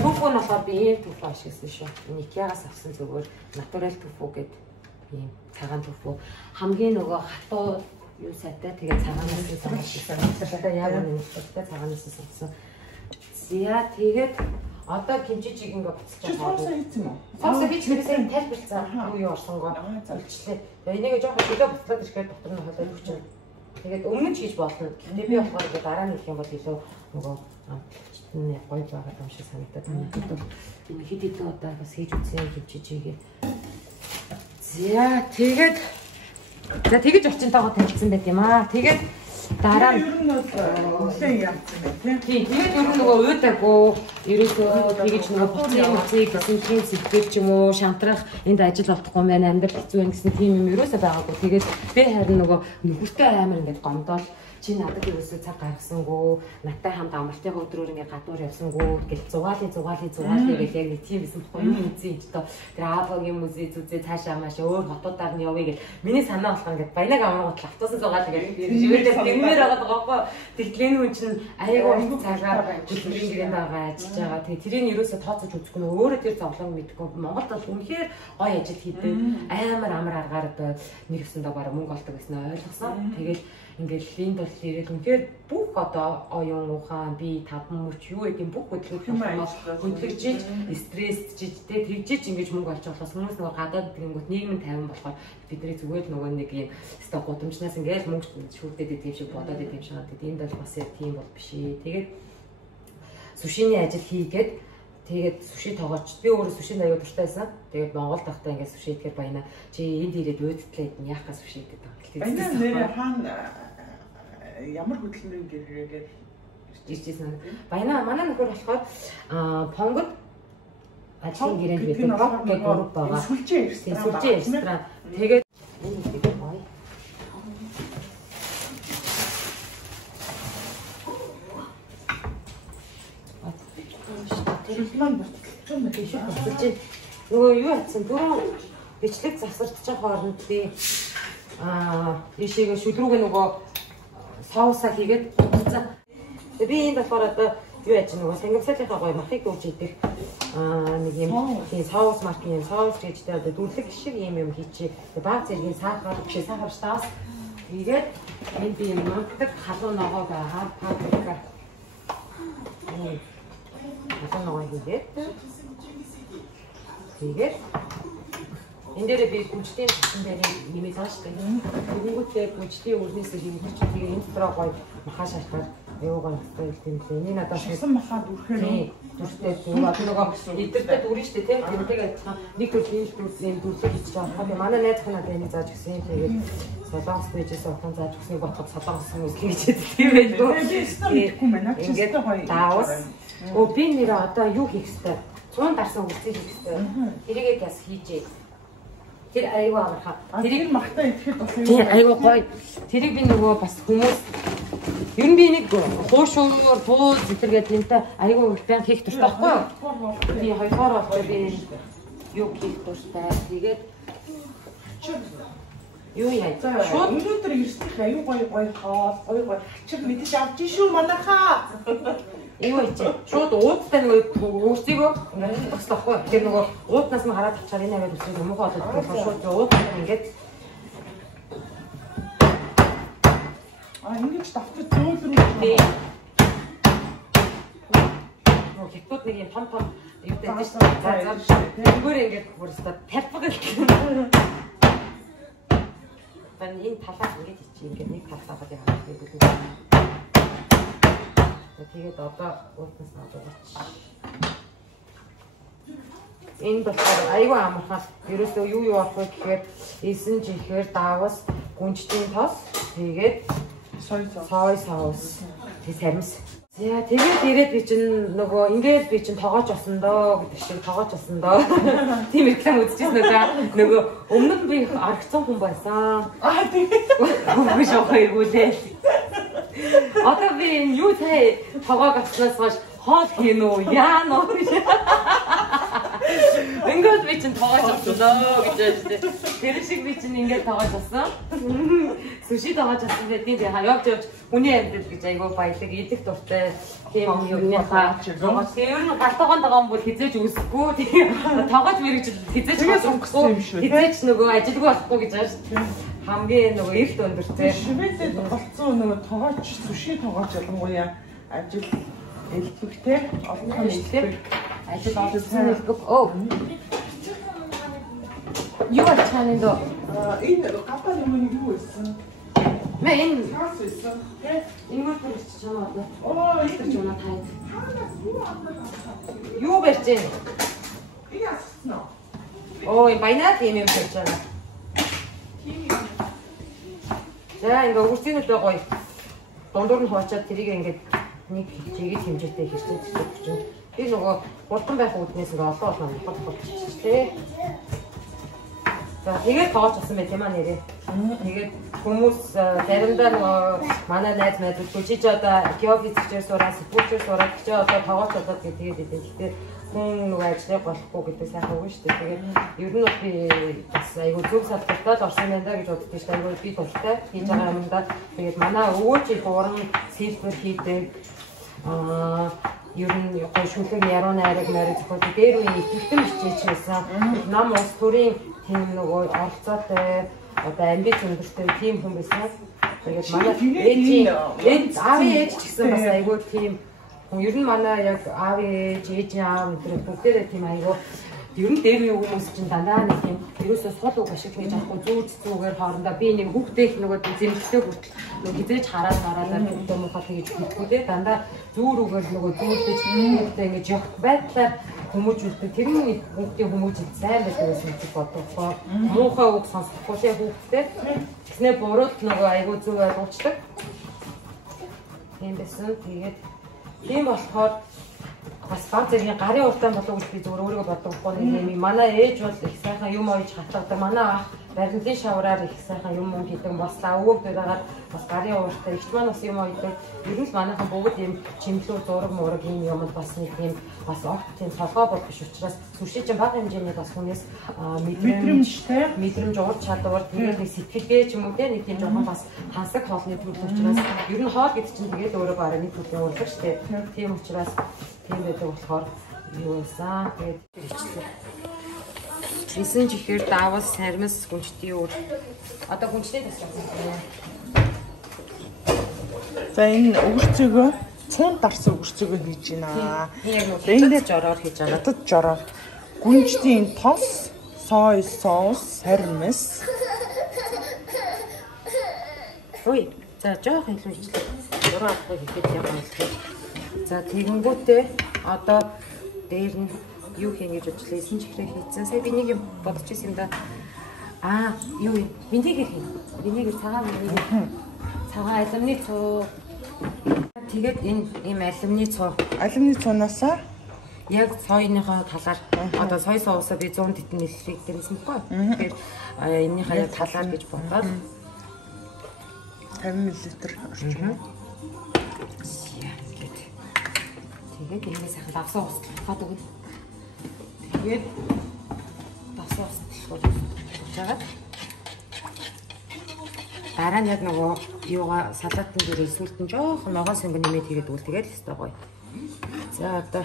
Тофу нь болохоор би ийм тофу ашигласан шүү. Энэ Икеагаас авсан зүгээр натурал тофу гэдэг ийм цагаан тофу. Хамгийн нөгөө хатуу юу сайтай тэгээ цагаанаас санагдсан. Одоо яг үнэ цагаанаас санагдсан. Зя тэгээд одоо кимчижиг ингээ буцалж байгаа. Соус хийсэн үү? Соус би ч нэрсээ тайлбарлсан. Юу орсонгоо зөвчлээ. Тэгээ энийг жоохон шүлээ буцлаад ирэхээр дотор нь холоо өгч. Тэгээд өмнө ч хийж болно. Гэтэ би болохоор ингээ дараа нь хэлэх юм бол илүү нөгөө гоё байгаа юм шиг санагдаад байна. Энэ хэд хэдэн удаа бас хийж үзсэн кимчижигээ. За тэгээд тэгэж орчинтойгоо танилцсан байт юм аа. Тэгээд дараа нь ер нь бол хүлэн явсан байх тийм. Тэгээд ер нь нөгөө уйдаагүй ерөөсөө тэгэж нөгөө буцын гэсэн тийм сэтгэл ч юм уу шантрах энд ажил олдохгүй маань амьдрал хэцүү юм гэсэн тийм юм ерөөсөө байгаагүй. Тэгээд би харин нөгөө нөхөртэй амар ингээд гомдол чи надад ерөөсөө цаг гаргасангүй надтай хамт амралтын өдрөөр ингээд гадуур явсангүй гэл зугаалын гэл яг нэг тийм байсан байхгүй юу үзье ч тоо тэр аавгийн музей зүзээ цаашаа мааш өөр хотуудаар нь явъя гэл миний санаа болох ингээд баянаг амрагт автобусан зугаал гэл живэрдээ дэмээр байгаа байхгүй тэгтлэн хүн чинь аягаа цагаар бүлгийн гэрэн байгаа ажиллаж байгаа. Тэгээ тэрийг ерөөсө тооцож үзэхгүй нөө өөрөө тэр зовлон мэдгүй. Монголд бол үнэхээр гоё ажил хийдэг. Амар аргаар одоо мэрэгсэндээ бараг мөнгө олдог гэсэн ойлгосон. Тэгээд ингээл энд бол ирээд үнэхээр бүх одоо оюун ухаан, бие таван мөрч юу гэдэг бүх хөдөлгөж стрессжиж тэгжиж ингэж мөнгө олж болохоос хүмүүс нөгөө гадаад гэнгүүт нийгмийн тайван болохоор бидний зүгээр л нөгөө нэг юм өстой гудамжнаас ингээл мөнгө шүүдэд идэв шиг бодоод идэв шиг надад энд бол бас тийм бол биш ээ. Тэгээд сушины ажил хийгээд тэгээд суши тоогооч. Би өөрөө сушинд аягүй дуртай байсан. Тэгээд Монголд байхдаа ингээд суши идэхээр баяна. Чи энд ирээд өөдтлээ яах га суши идэв байгаа. Баяна нэр хаана ямар хөдөлмөрийн гэрээгээр иржсэн. Баяна манай нөхөр болохоор Понгод ажлын гэрээнд байдаг бок гэх групп байгаа. Сүлжээ ресторан. Тэгээд энэ нэг гоё. Тэрлэн баталж юм биш үү? Нөгөө юу атсан дөрөв бичлэг засарч байгаа хооронд би ишээгээ шүдрүүгээ нөгөө соусаа хийгээд утсан. Би энд болохоор одоо юу яаж нөгөө сангамсалынхаа гоё махыг өгч идэх нэг юм тийм соус маркийн соус гэжтэй одоо дүрлэг шиг юм хийчихээ. Баг зэргийн сахар биш сахар штаас тэгээд энд би юм мундаг халуун ногоо байгаа паприка. Халуун ногоо хийгээд тэгээд энэ дээр би гүжтийн гэсэн дээр нэмээд байгаа шүү дээ. Тэгэнгүүтээ гүжтийн өрнөөсөө хийгдэж тэгээ энэ дотроо гоё махаа шалтгаад аюугаа хэлтэй юм лээ. Энийг надад шасан махаа дүрхээр дүртэй нөгөө нөгөө идэртэй дүрэн шүү дээ. Тэрнтэйгээ адилхан нэг төрлийн дүрлийн дүрлэг хийж байгаа. Би манай найз ханаа тэнийг зааж өгсөн. Тэгээд солонгос бийжээс ухаан зааж өгсөнийг бодоход солонгос хүмүүс хийж тийм байлгүй. Тэгэхгүй байна. Ингээд даавс. Оо би нэр одоо юу хийх хэвээр 100 дарсан үлцээ хийх хэвээр. Тэрийгээ бас хийжээ. Тэр аюу амархаа. Тэрийг махтаа идэхэд бас аюу гоё. Тэрийг би нөгөө бас хүмүүс ер нь би нэг хуушуур туу зэтэргээд энтэй аюу байн хийх дуртай байхгүй юу? Би хоёроор болтой би юу хийх дуртай. Тэгээд юу яа. Шууд өнөөдөр ирсэх аюу гоё хоол, гоё хачиг мэдээж авч шүү манайхаа. Юу ийч шууд уудтай нэг өөрсдийгөө ингээд багслахгүй. Тэгэхээр нөгөө ууднаас нь хараад авчаар энэ аваад үсээ муухай болоод тэгэхээр шууд уудтай ингээд ингэж давтаж зөөлрөө. Нөгөө хятад нэг юм том юу гэдэг чинь зүгээр ингээд бүрстэ тарпаг гэх юм. Тань энэ талаас ингээд хийчих ингээд нэг талаас аваад явах гэдэг. Тэгээд одоо уутнаас аваад энэ болохоор аюу амархаас ерөөсөө юу авах вэ гэхээр эсэн чихээр даавас гүнжтийн тос тэгээд сой соус тэг сармс. За тэгээд ирээд би чинь нөгөө ингээд би чинь тоогооч осондоо гэдэг шиг тоогооч осондоо тийм реклам үзчихсэн нөгөө өмнө нь би аргацсан хүн байсан. Тэгээд шоохоо иргүүлээ. Одоо би юу цай тоогоо гацснаас хойш хоол хийн үү яа нөө ингээд би чинь тоогооч осноо гэж хэлдэг. Тэр шиг би чинь ингээд тоогооч осон. Суши тоогооч осон гэдэг би явж хүний амьд гэж айгүй баялаг идэх дуртай тийм юмнийхаа тоогооч. Тэр нь галтгоон байгаа юм бол хизээж үсэхгүй тийм тоогооч мэрэгч хизээж сонгохгүй хизээж нөгөө ажилгүй болохгүй гэж байна шүү дээ. Хамгийн нөгөө эрт өндөртэй. Шведэд болцсон нөгөө тоогооч суши тоогооч ялангуяа ажил элбэгтэй олон хүнтэй ажил олсон элбэг. Оо. Юу ачааны доо энэ капа юм юу байсан? Мэ энэ хас байсан. Энэ мөр төрч чамаа одоо. Оо энэ чамаа таад. Юу барьж байна? Энэ асна. Оо энэ баянаа тийм юм барьж байгаа. За ингээ үрсийнүүдээ гоё. Дундуур нь хуучаад тэрийг ингээд нэг хичээгээд хэмжээтэй хэрчээд өгч. Би нөгөө хурдан байх үүднээс ингээ олон болчихсон тий. За тэгээд тоож авсан байх юм аа нэрээ. Тэгээд хүмүүс заримдаа нөгөө манай найз мэдвэл чи одоо геофизик хичээл сураад, сэтгүүлчээр сураад чи одоо тоогооч болоод тэгээд идэв. Тэгэхээр хүн нөгөө ажлыг болохгүй гэдэг сайхан үг шүү дээ. Тэгээд ер нь би бас айгүй зөв салбартаа л орсон байна гэж боддог шүү дээ. Айгүй би дуртай хийж байгаа юмдаа тэгээд манай өвөө чи гурван сэлбэр хийдэг. ер нь гоё шүлэг яруу найраг зохиол дээр үе итгэм хичээж байсан. Нам улс төрийн тийм нөгөө оролцоотой одоо амбиц өндөртэй тийм хүн байсан. Тэгээд манай аавын ээж ч гэсэн бас айгүй тийм ер нь манай яг аавын ээж, ээжийн аав өдрөө бүгдээрээ тийм айгүй ер нь дээр үе хүмүүс чинь дандаа нэг тийм ерөөсөө сул үг ашиг хийж авахгүй зүүцүүгээр хоорондоо би нэг хүүхдэх нөгөө зэмлэлтэй хүртэл нөгөө хизээж хараад бүгдөө муухай тэгж хэлэхгүй те дандаа зүүр үгээр нөгөө зүүрлэж хүүхдээ ингэж явах байдлаар хүмүүжүүлдэг тэр нь хүүхдийн хүмүүжил сайн байдаг гэсэн үг бодохгүй муухай үг сонсохгүй те хүүхдээ тэгснэ бурууд нөгөө айгүй зүг ойлгуулдаг тийм байсан тэгээд тийм болохоор бас баг зэргийн гарын уртан болов гэж би зүгээр өөрийгөө боддог байхгүй нэг юм манай ээж бол их сайхан юм ойж хатгадаг манай ах барилгын шавраар их сайхан юм хийдэг бослаа өвөгдөд байгаа бас гарын уртан ихч маань бас юм ойдаг ер нь манайхан бүгд юм чимлүү зураг мураг юм юмд бас нэг юм бас огт тийм толгой бол биш учраас сүршээ чинь бага хэмжээний бас хүнээс мэдрэмж ур чадвар тэгээд нэг сэтгэлгээ ч юм уу те нэг тийм жоохон бас хансаг хоолны төр учраас ер нь хоол гэдэг чинь тэгээд өөрөө бараг нэг төрлийн урлаг штэ тийм учраас тийм байдаг болохоор юу байсан. Тэгээд хийсэн чихээр давас, сармис, гүнчтийн өөр. Одоо гүнчтэй тасгал байна. За энэ өгөрцөгөө цуун дарсан өгөрцөгөө хийж байна. Энд жороор хийж байгаа. Хятад жороор. Гүнчтийн тос, сой соус, сармис. Ой, за жоох илүү хийчихлээ. Зураг авах хийхэд яваа хэлээ. За тэгэнгүүтээ одоо дээр нь юу хийн гэж бодлоо эсэн чихрээ хийцэн. Сая би нэг юм бодож ирсэн юм да. Юу юм? Винегер хийн. Винегер цагаан винегер. Цагаан алюминий цуу. Тэгээд энэ ийм алюминий цуу. Алюминий цуунаасаа яг сойныхоо талаар одоо сой соусаа би 100 тэтэн мл дээрсэн байхгүй. Тэгэхээр энэнийхээ талаар гэж бодоод 50 мл орчим. Тэгээд энэ сайхан давсан ус тухаад өгнө. Тэгээд давсан ус тухаад жагаад дараа нь яг нөгөө юугаа салаатын дээр сүлт нь жоохон ногоон сонгон нэмээд тэгээд үл тэгээд л өстой гоё. За одоо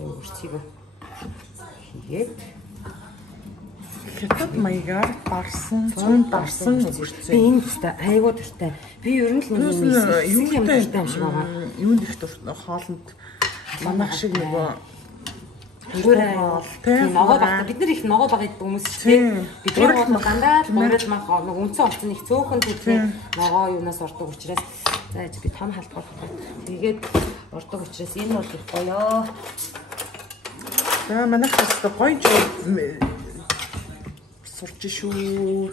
өөрчигөө хийгээд хятад маягаар барсан, цуун барсан өгөрцөө. Би энэ төстэй айгуу дуртай. Би ер нь л нэг юм дуртай юм шиг байгаа. Юунд их дуртай хоолнд манайх шиг нөгөө хоол тийм ногоо багтаа бид нар их ногоо баг гэдэг хүмүүс тийм бид нар дандаа мөрөд мах нэг үнцэн орцсон их цөөхөн төлний ногоо юунаас ордог учраас за би том халтгаар тэгээд ордог учраас энэ бол их гоё. За манайх бас гоё сурч шүү.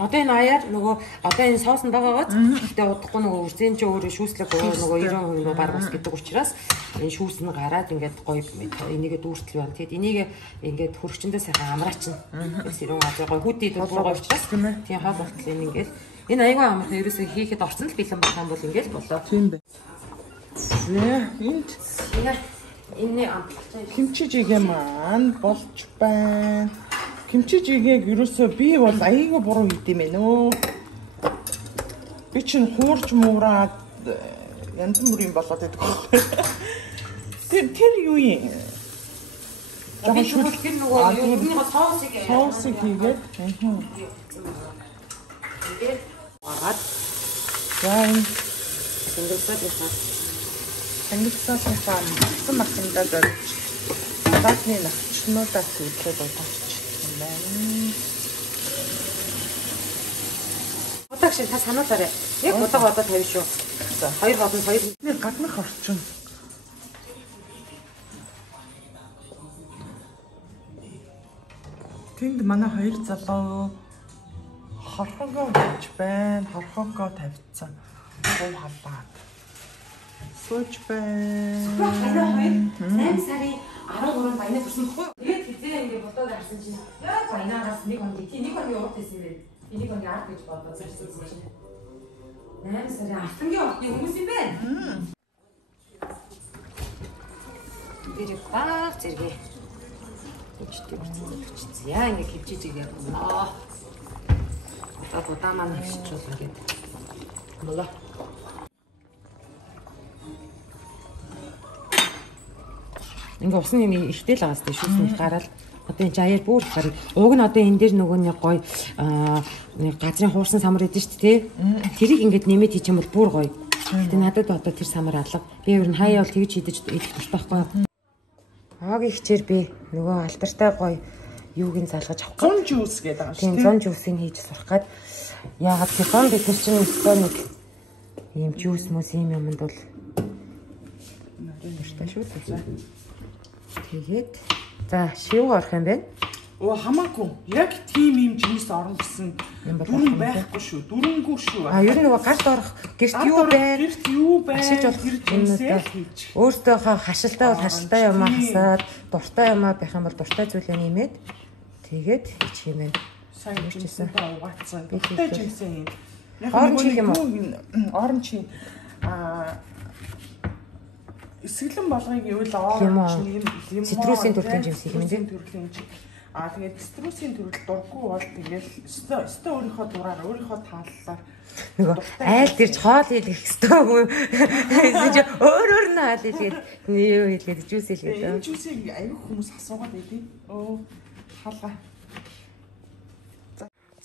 Одоо энэ аяар нөгөө одоо энэ соуснд байгаагаад гэхдээ удахгүй нөгөө үрзэн чи өөрөө шүүслэг нөгөө 90% баг ус гэдэг учраас энэ шүүс нь гараад ингээд гоё энийгээ дүүртэл байна. Тэгэд энийг ингээд хөрөгчөндөө сайхан амраачна. Сэрүүн газар гоё хүдий дургуй учраас тийм хаа болтол энэ ингээд энэ аягүй амархан ерөөсөө хийхэд орцсон л бэлэн болох юм бол ингээд болоо. Тийм бай. Энд энэ амтлах кимчижигээ маань болж байна. Кимчижигээг ерөөсөө би бол аяйгаа буруу хийдэм ээ нөө. Би чинь хуурж муураад янз бүрийн болоод байдаг. Тэр юу юм? Би шүлгэр нөгөө юуны соусыг хийгээд. Тэгээд агаад за энэ тэнгисээ масан масандаа зорж багны навчнуудаа сүйтлээд удаач. Удаа шиг та сануулаарай. Яг удаа тавь шүү. За хоёр гаднах орчин. Тэнд манай хоёр залуу хорхогоо хийж байна. Хорхогоо тавьцсан. Гов халаад. Сууж байна. 8 сарын 13-нд баянаа төрсөн байхгүй юу? Тэгээд хизээ ингэ бодоод харсан чинь яг баянаагаас нэг он тийм нэг оны урд байсан юм бэ. Энийг оны ард гэж бодоод зарсан чинь. 8 сарын алтангийн ордны хүмүүс юм байна. Дэрэг баг зэрэг. Өчтөй үрцэн. Яа ингэ хөвчиж игээд байна. Одоо удаа маань хөвчж бол ингээд болоо. ингээ усны ихтэл байгаа сте шүүсний гараад одоо энэ жаяар бүр гараад уг нь одоо энэ дээр нөгөө нэг гоё газрын хуурсан самар идэв шүү дээ тэрийг ингээд нэмээд хийчих юм бол бүр гоё. Гэтэ надад одоо тэр самар алга. Би ер нь хаяа бол тэгж хийдэж идэх дуртай байхгүй. Аагийн хичээр би нөгөө алдартай гоё юуг нь залгаж авах. Зун жуус гэдэг юм шүү. Тийм зун жуусыг хийж сурах гээд яагаад тэр зун бид нар чинь өстой нэг ийм жуус мөс ийм юмд бол дуртай шүү дээ. Тэгээд за шив орох юм байна. Оо хамаагүй. Яг тийм юм жимс орно гэсэн дүрэн байхгүй шүү. Дүрэнгүй шүү. Ер нь нөгөө гарт орох гэрт юу байна? Гэрт юу байна? Ашиж болох юмнуудаа өөртөөхөө хашилтай бол хашилтай юм хасаад дуртай юм байх юм бол дуртай зүйлээ нэмээд тэгээд хийчих юм байна. Сайн хийчихсэн та угаацсан. Дуртай жимсэн юм. Оранж юм уу? Оранж эсгэлэн болгоёг ивэл оранж юм цитрусийн төрлийн жимс юм дээ. Тэгээд цитрусийн төрөл дурггүй бол тэгэл өстө өөрийнхөө дураар өөрийнхөө тааллаар нөгөө айл дэрж хоол хийх ёстой. Эсвэл чи өөр нь айл хийгээд юу хийгээд жуус хийгээд. Энэ жуусыг аюу хүмүүс асуугаад байдیں۔ Оо хаалга.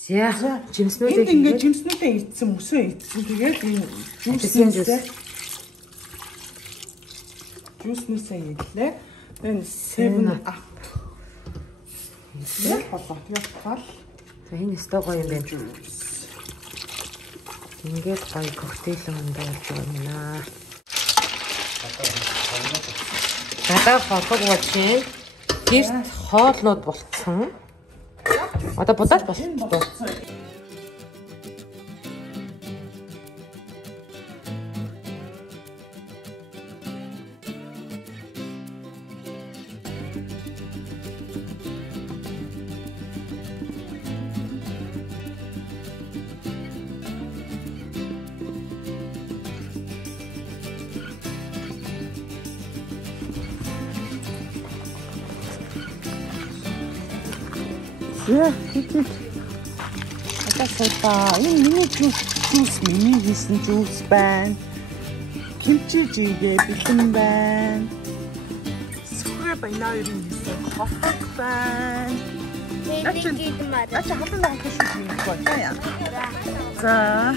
За жимснүүдээ энд ингээд жимснүүдээ ийдсэн мөсөө ийдсэн. Тэгээд энэ жууснээсээ ийдлээ. Энэ 7 up. Яг болоо. Тэгээд гал. За энэ өстой гоё юм байна. Ингээд гоё коктейл юм болж байна. Гадаа холбог болчихсон. Гэрт хоолнууд болцсон. Одоо будаад болчихсон. Яа, хитэ. Одоо энэ миний жуус миний хийсэн жуус байна. Кимчи жигээ бэлэн байна. Сүрэ байна ер нь хийсэн хохог байна. Ача хатан даах шүү дээ. Гоё. За.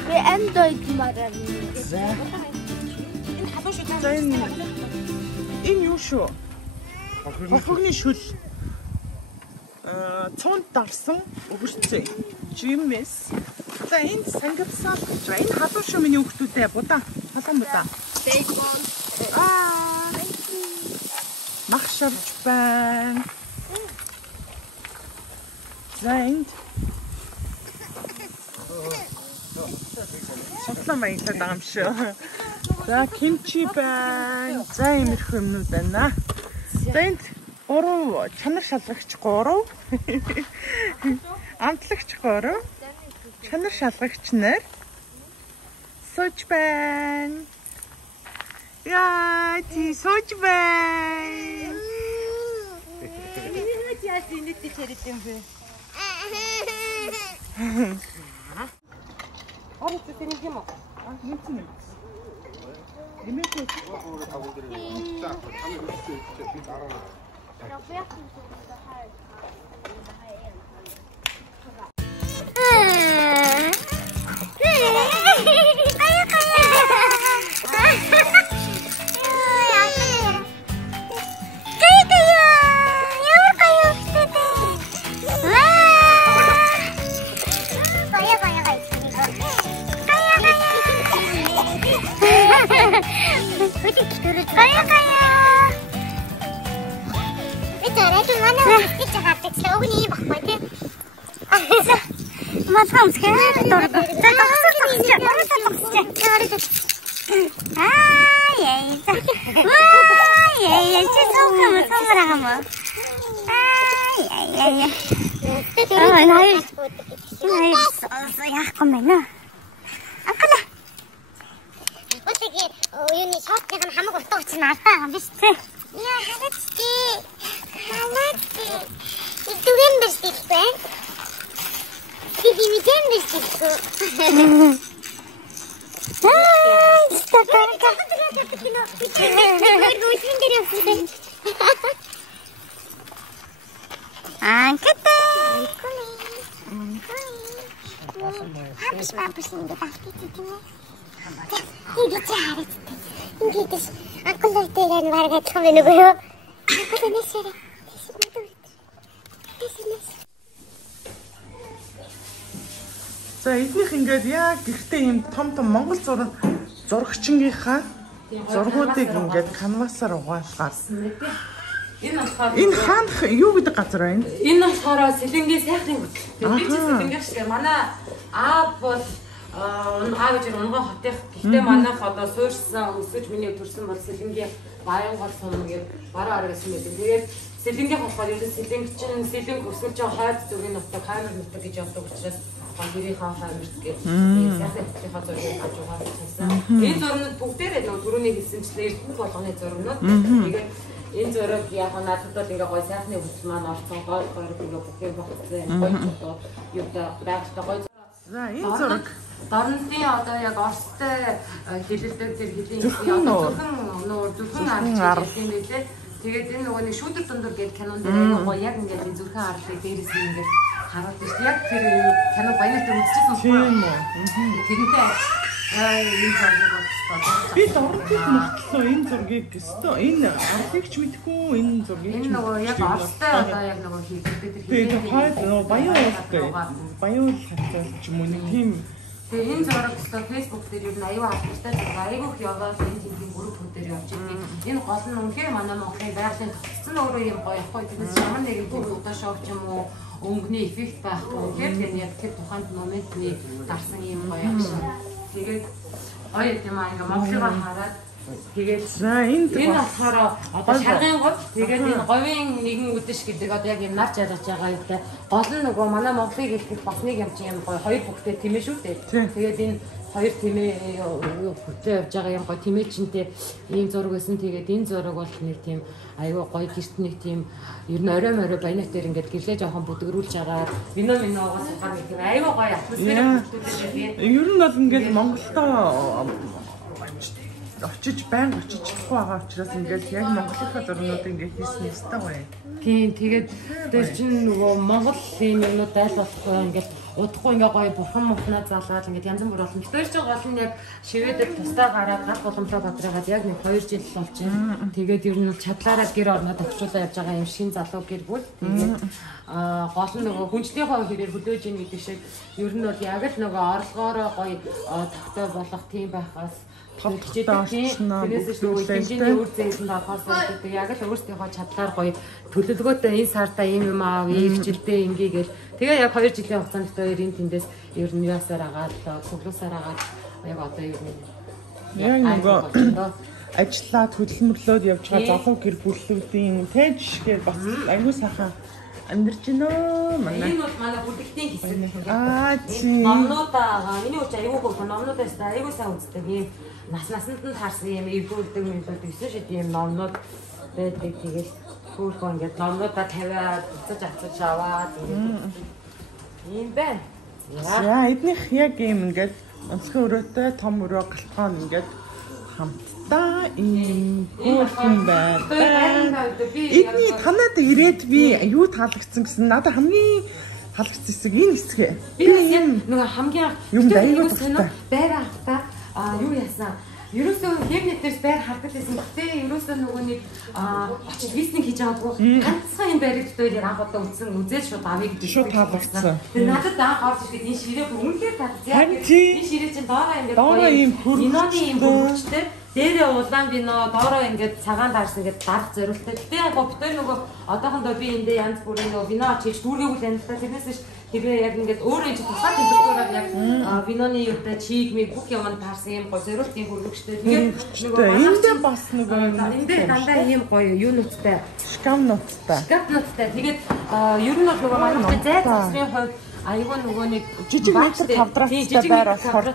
Би эндойд мараа. За. Энэ юу шүү? Хохогны шүл. Цонт дарсан өвөрцөө. Жимэс. За энэ сангавсаал гэж байна. Энэ халуун шүү миний хүүхдүүдээ будаа. Халуун будаа. Махшарч байна. За энд сотлон баяртай байгаа юм шүү. За кимчи байна. За иймэрхүү юмнууд байна. За энд 3 чанар шалгагч 3 амтлагч 3 чанар шалгагч нар сууж байна. Яа ти сууж байна. Энэ яа синэт тэрэт юм бэ? Орос тэний юм уу? Нүцэн. Эмээтэй Матхам скэнер дорог. Анката. Хапс ингэ багтчих тийм ээ. Ингэ чаарч. Ингэдэж акултай гэн варгаж хавь нөгөө юу. Акулнасаа. За эднийх ингээд яг гэртээ юм том монгол зурагчингийнхаа зургуудыг ингээд канвасаар угаалгаар. Энэ хаанх юу гэдэг газар байна? Энэ болохоор Сэлэнгийн сайхны хөтөл. Би ч Сэлэнгийн шиг манай аав бол аав гэж унган хотын. Гэхдээ манайх одоо суурьсан өсөж миний төрсэн бол Сэлэнгийн Баянгол сум гэдэг бараа арга гэсэн байдаг. Тэгээд Сэлэнгийн болохоор ер нь Сэлэнг чинь Сэлэнг өсгөж байгаа хойд зүгийн нутаг камер нутаг гэж явдаг учраас гэрийнхаа камерт гэдэг. Сайхны хөтөлийнхаа зургийг авч угааж байсан. Энэ зурнууд бүгдээрээ нөгөө түрүүний хэлсэнчлэн эрдэнэ болгоны зурнууд. Тэгээд энэ зураг яг надад бол ингээ гой сайхны хөтөл маань орсон гой ингээ бүхэн багцсан гоё одоо юутай байгалтай гоё. За энэ зураг Дорнодын одоо яг Оростой хэлэлдэг тэр хэлийн зөвхөн арга юм билээ. Тэгээд энэ нөгөө нэг шүүдэр дундуур гэдэг кинонд гоё яг ингээд зөвхөн арлыг дээрээс нь ингээд харуулж байна. Яг тэр кино баянтай үзчихсэн юм уу? Тэрнтэй энэ зургийг бодсон. Би дорнодын мөртлөө энэ зургийг өстөө энэ арлыг ч мэдгүй энэ зургийг энэ нөгөө яг Оростой одоо яг нөгөө хийдэг тэр хэлийн хойд нөгөө баян хатал ч юм уу нэг тийм. Тэгээ энэ зураг өстөө Facebook дээр юу аюу албартай аюу их яваад энэ тийм групп дээр явж байгаа. Энэ гол нь үнэхээр манай Монголын байгалийн тогтцсон өөрөө юм гоё гоё тиймээс ямар нэгэн тийм фотошоп ч юм уу өнгөний эффект байхгүй. Тэгэхээр яг тэр тухайд моментны дарсан юм гоё юм шиг. Тэгээд гоё юм аа ингээ Монголыг хараад тэгээд энэ болохоор одоо шаргын говь тэгээд энэ говийн нэгэн үдэш гэдэг одоо яг юм нар жаргаж байгаа юм те гол нь нөгөө манай Монголыг хэлэх бас нэг юм чинь юм гоё хоёр бүхтэй тэмээ шүү дээ. Тэгээд энэ хоёр тэмээ хөтлөө явж байгаа юм гоё тэмээ чинтэй ийм зураг байсан. Тэгээд энэ зураг бол нэг тийм аюу гоё гэрт нэг тийм ер нь орой баянат дээр ингээд гэрлээ жоохон бүдгэрүүлж байгаа. Вино угаас байгаа нэг тийм аюу гоё атмосфер бүтээлээ. Ер нь бол ингээд Монголдоо очиж баян очиж чадахгүй байгаа учраас ингээд яг Монголынхаа зурнуудыг ингээд хийсэн ёстой гоё. Тийм тэгээд тэр чинь нөгөө Монгол юм юмнууд айлуулахгүй ингээд удахгүй ингээ гоё бурхан мухнаа залгаад ингээд янз бүр олон. Тэр чинь гол нь яг шивэдэд тусдаа гараад гал боломжоо бодроод яг нэг 2 жил болж байна. Тэгээд ер нь чадлаараа гэр орнод төвчүүлээ явж байгаа юм шин залуу гэр бүл. Тэгээд гол нь нөгөө хүнчлийнхаа хэрээр хүлээж ийн гэдэг шиг ер нь бол яг л нөгөө орлогоороо гоё тогтоо болох тийм байхаас тэрнээс нөгөө хэмжээний үр зээлэнд авахаас үүдэг яг л өөрсдийнхөө чадлаар гоё төлөвлөгөөтэй энэ сарда юм аав ивчилдээ ингээгээл тэгээ яг 2 жилийн хугацаанд хоёрын тэндээс ер нь яасаар агаад цуглуусаар агаад яг одоо ер нь яг нөгөө ажиллаа хөдөлмөрлөөд явж байгаа залуу гэр бүлүүдийн тэ жишгээр бас аюу сайхан амьдарч гинөө манай. Энэ бол манай бүлэгтийн хэсэг. Тийм. Номнуудаа миний үуч аюу хөө номнуудаас аюу сайн үздэг юм. Насанд нь таарсан юм эвгүүлдэг мэлүүд өсөн шид юм номнууд байдаг. Тэгээд хүүхэн ингээд номнуудаа тавиад буцаж авчиж аваад юм байна. За эднийх яг юм ингээд онцгой өрөөтэй том өрөө галтгоон ингээд хамтдаа ийм хүүхэн байна. Эдний танад ирээд би юу таалагдсан гэсэн надад хамгийн таалагдсан хэсэг энэ хэсэг. Би нөгөө хамгийн юм аюу тустай. Байр ахта юу яасан? Ерөөсөө яг нэтээс байр хардаг гэсэн. Гэтэ ерөөсөө нөгөө нэг очиж визник хийж байгаагүй. Ганцхан энэ байрыг төдөө анх удаа үзсэн. Үзээд шууд авъя гэж шууд таалагдсан. Тэгээ надад анх орж ирээд энэ ширээ үнэхээр таалагдсан. Энэ ширээ чинь доороо ийм миноны ийм хөргөчтэй. Дээрээ улаан бино, доороо ингээд цагаан даарсан ингээд дарах зориултай. Гэтэ яг битэр нөгөө одоохондоо би эндээ янз бүрийн нөгөө бино чийж дүүргэвэл байна л та. Тэрнээс ш тэгээ яг ингээд өөрөө ч тусгай температураар яг биноны юутай чийг мэг бүх юм таарсан юм гоё зориултын хөргөчтэй. Тэгээд нөгөө эндээ бас нөгөө эндээ дандаа ийм гоё юу нуттай. Шкаф нуттай. Тэгээд ер нь бол нөгөө манай зай засрын хувьд айгүй нөгөө нэг жижиг метр квадраттай байр болохоор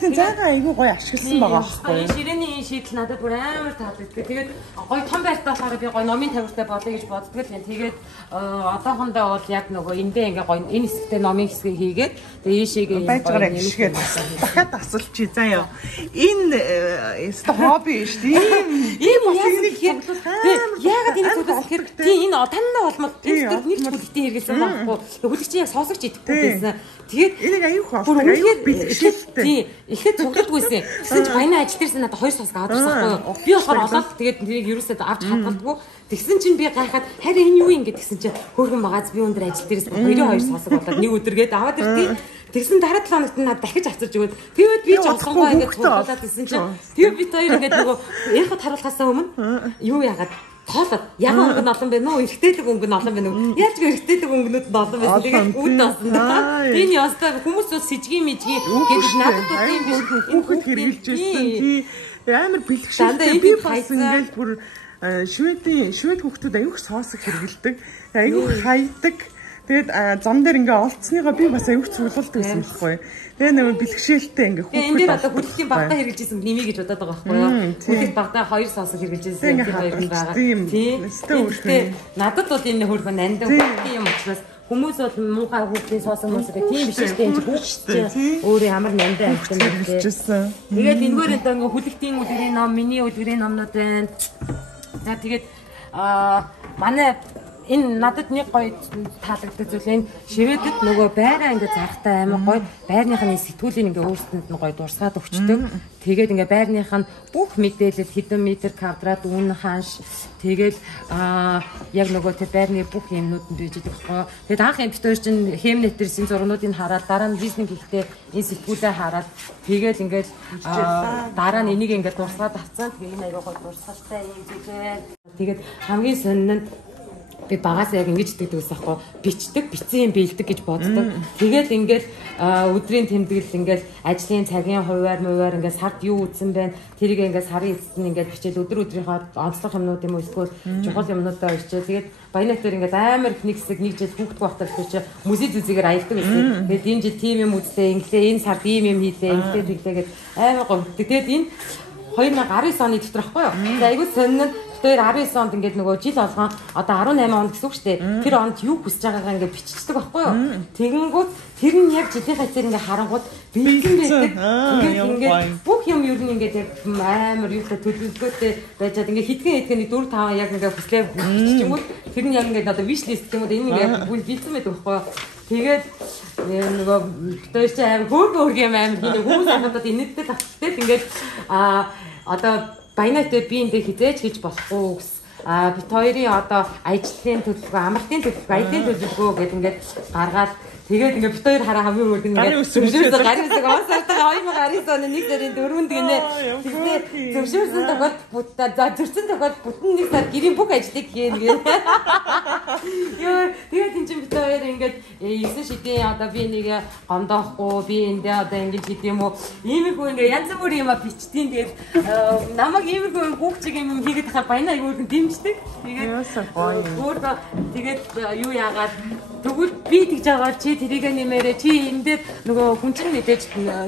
тийм зайгаа айгүй гоё ашигласан байгаа байхгүй юу? Ширээний энэ шийдэл надад бүр амар таалагддаг. Тэгээд гоё том байртай болохоор би гоё номын тавиртай болоё гэж боддог юм. Тэгээд одоохондоо бол яг нөгөө эндээ ингээ гоё энэ хэсэгтээ номын хэсгийг хийгээд тэгээд ийшээгээ байж байгаа юм шигээд дахиад асуулчи заяа. Энэ хобби шүү дээ. Ийм яагаад гэхээр яагаад энэ зүйлс гэхээр тийм энэ танаа болмод тэр нэг ч бүлэгтийн хэрэгэлсэн байхгүй. Бүлэгчийн яг сонсогч идэхгүй байсан. Тэгээд энийг аюух авах аюух бэлгшэлтэй. Тийм ихэд цуглдаггүйсэн. Тэгсэн чи баяна ажил дээрсэн надад 2 сонсог аваад ирсэн байхгүй. Би болохоор олоод тэгээд тэрийг ерөөсөө авч хадгалдаггүй. Тэгсэн чинь би гайхаад харин энэ юу юм гэдэг тэгсэн чи хөөрхөн магааз би өндөр ажил дээрээс 22 сонсог болоод нэг өдөргээд аваад иртий. Тэгсэн дараа 7 хоногт надад дахиж авчирч өгөөд тэгээд би ч олсонгүй ингээд цуглуулаад ирсэн чинь тэгээд бид хоёр ингээд нөгөө ярихад харуулхаасаа өмнө юу яагаад тоолоод яг өнгө нь олон байна уу? Эрэгтэйлэг өнгө нь олон байна уу? Яаж вэ эрэгтэйлэг өнгөнүүд нь олон байсан. Тэгээд үүд болсон. Энэ ястаа хүмүүс бас сэжгийн мэжгийн гэдэг надад тийм биш. Хүүхэд хэрглэж байсан. Тий амар бэлгшэлтэй би бас ингээд бүр швед хүүхдүүд аюух соосог хэргэлдэг. Аюух хайдаг. Тэгээд зам дээр ингээ олцсныгоо би бас аюух цуглуулдаг гэсэн байхгүй. Тэгээ нэг бэлгшээлтэй ингээ хүүхэд. Энэ дээр одоо хүлэгтийн багтаа хэрэгжижсэн нэмий гэж бодоод байгаа байхгүй юу? Хүлэгт багтаа 2 сонсог хэрэгжижсэн тийм хоёр нь байгаа. Тийм. Надад бол энэ хөрхөн нандин хүүхдийн юм учраас хүмүүс бол муухай хүүхдийн соосон хүмүүс гэх тийм биш шүү дээ. Энэ хүүхдтэй өөрөө ямар нандин амьтан хэрэгжижсэн. Тэгээд энэгээр ингээ хүлэгтийн үлгэрийн ном, миний үлгэрийн номнууд байна. За тэгээд манай энэ надад нэг гоё таалагддаг зүйл энэ шивэдэд нөгөө байраа ингээ зарахтай амар гоё байрныхны сэтгүүлийн ингээ өөрсдөнд нь гоё дурсгаад өгчдөг. Тэгээд ингээ байрных нь бүх мэдээлэл хэдэн метр квадрат үн ханш тэгээд яг нөгөө тэр байрны бүх юмнууд нь бийж байгаа байхгүй. Тэгээд анх импортер чинь хэмнэтерсэн зургуудыг хараад дараа нь лизинг хийхдээ энэ сэтгүүлээ хараад тэгээд ингээд дараа нь энийг ингээ дурсгаад авцсан. Тэгээд энэ аягаа гоё дурсгалтай юм зүйлээ. Тэгээд хамгийн сонин нь би багаас яг ингэж итгэдэг байсан байхгүй бичдэг бицэн юм бэлдэг гэж боддог. Тэгээд ингээд өдрийн тэмдэглэл ингээд ажлын цагийн хуваар муваар ингээд сард юу үзсэн байна. Тэрийг ингээд сарын эцэст нь ингээд бичээд өдрийнхөө онцлог юмнууд юм уу эсвэл чухал юмнуудаа бичээ. Тэгээд баянаа дээр ингээд амар их нэг хэсэг нэг жил хүүхдгүү батар бичээ музей зүзэгээр аялдаг байсан. Тэгээд энэ жил тим юм үзлээ инглээ энэ сард ийм юм хийлээ инглээ тэглээгээд амар гомддог. Тэгээд энэ 2019 оны дотор байхгүй юу? Тэгээд айгүй сонин нь 2019 онд ингээд нөгөө жил болгон одоо 18 он гэсэн үг шүү дээ. Тэр онд юу хүсэж байгаагаа ингээд биччихдэг байхгүй юу? Тэгэнгүүт тэр нь яг жилийн хацаар ингээд харангууд бэлэн байдаг. Ингээд бүх юм ер нь ингээд яг амар юутай төлөвлөгөөтэй байжгаад ингээд хитгэн нэг 4 5 яг ингээд хүслээ биччихэнгүүт тэр нь яг ингээд одоо wish list гэмүүд энэ ингээд бүл бэлэн байдаг байхгүй юу? Тэгээд нөгөө тэр чинь амар хөөргөө юм амар хийнэ хүмүүс амтад инээдтэй тавчтай ингээд одоо баянаатай би энэ хизээж хийж болохгүй гэсэн. Бид хоёрын одоо ажлын төлөвлөгөө, амралтын төлөвлөгөө, аялын төлөвлөгөө гэдэг ингээд гаргаад тэгээд ингээд бид хоёр хараа хамгийн өөр ингээд зөвшөөрсөн гарын үсэг онсартаа 2019 оны 1 сарын 4-нд гинэ. Тэгээд зөвшөөрсөн тохиолд бүтээ за зөрчсөн тохиолд бүтэн 1 сар гэрийн бүх ажлыг хийнэ гэнэ. Ёо тэгээд энэ чинь бид хоёр ингээд 9 шидийн одоо би нэг гомдоохгүй би эндээ одоо ингэж хийх юм уу иймэрхүү ингээд янз бүрийн юм бичтiin тэгээд намайг иймэрхүү хүүхчиг юм хийгээд тахаар баянаа айгуурхан дэмждэг. Тэгээд өөрөө тэгээд юу яагаад тэгвэл би тэгж байгаа чи тэрийг нэмээрээ чи энэ дээр нөгөө хүн чинь мэдээж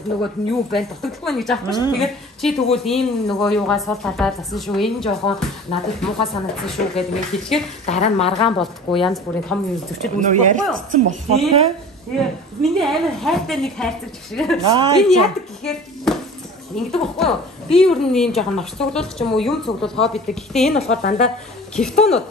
нөгөө юу байна дутагдахгүй байна гэж аахгүй шүү. Тэгээд чи тэгвэл ийм нөгөө юугаа сул талаа засан шүү. Энэ жоохон надад муухай санагдсан шүү гэдэг ингээд хэлэхэд дараа нь маргаан болдгоо янз бүрийн том юм зөрчил үүсэхгүй ярилцсан болохоор тий. Миний амар хайртай нэг хайрцагч шиг. Энэ яадаг гэхээр ингэдэг байхгүй юу? Би юу нэг юм жоохон навч цуглуулах ч юм уу юм цуглуул хоббитэй. Гэхдээ энэ болохоор дандаа кефтонууд.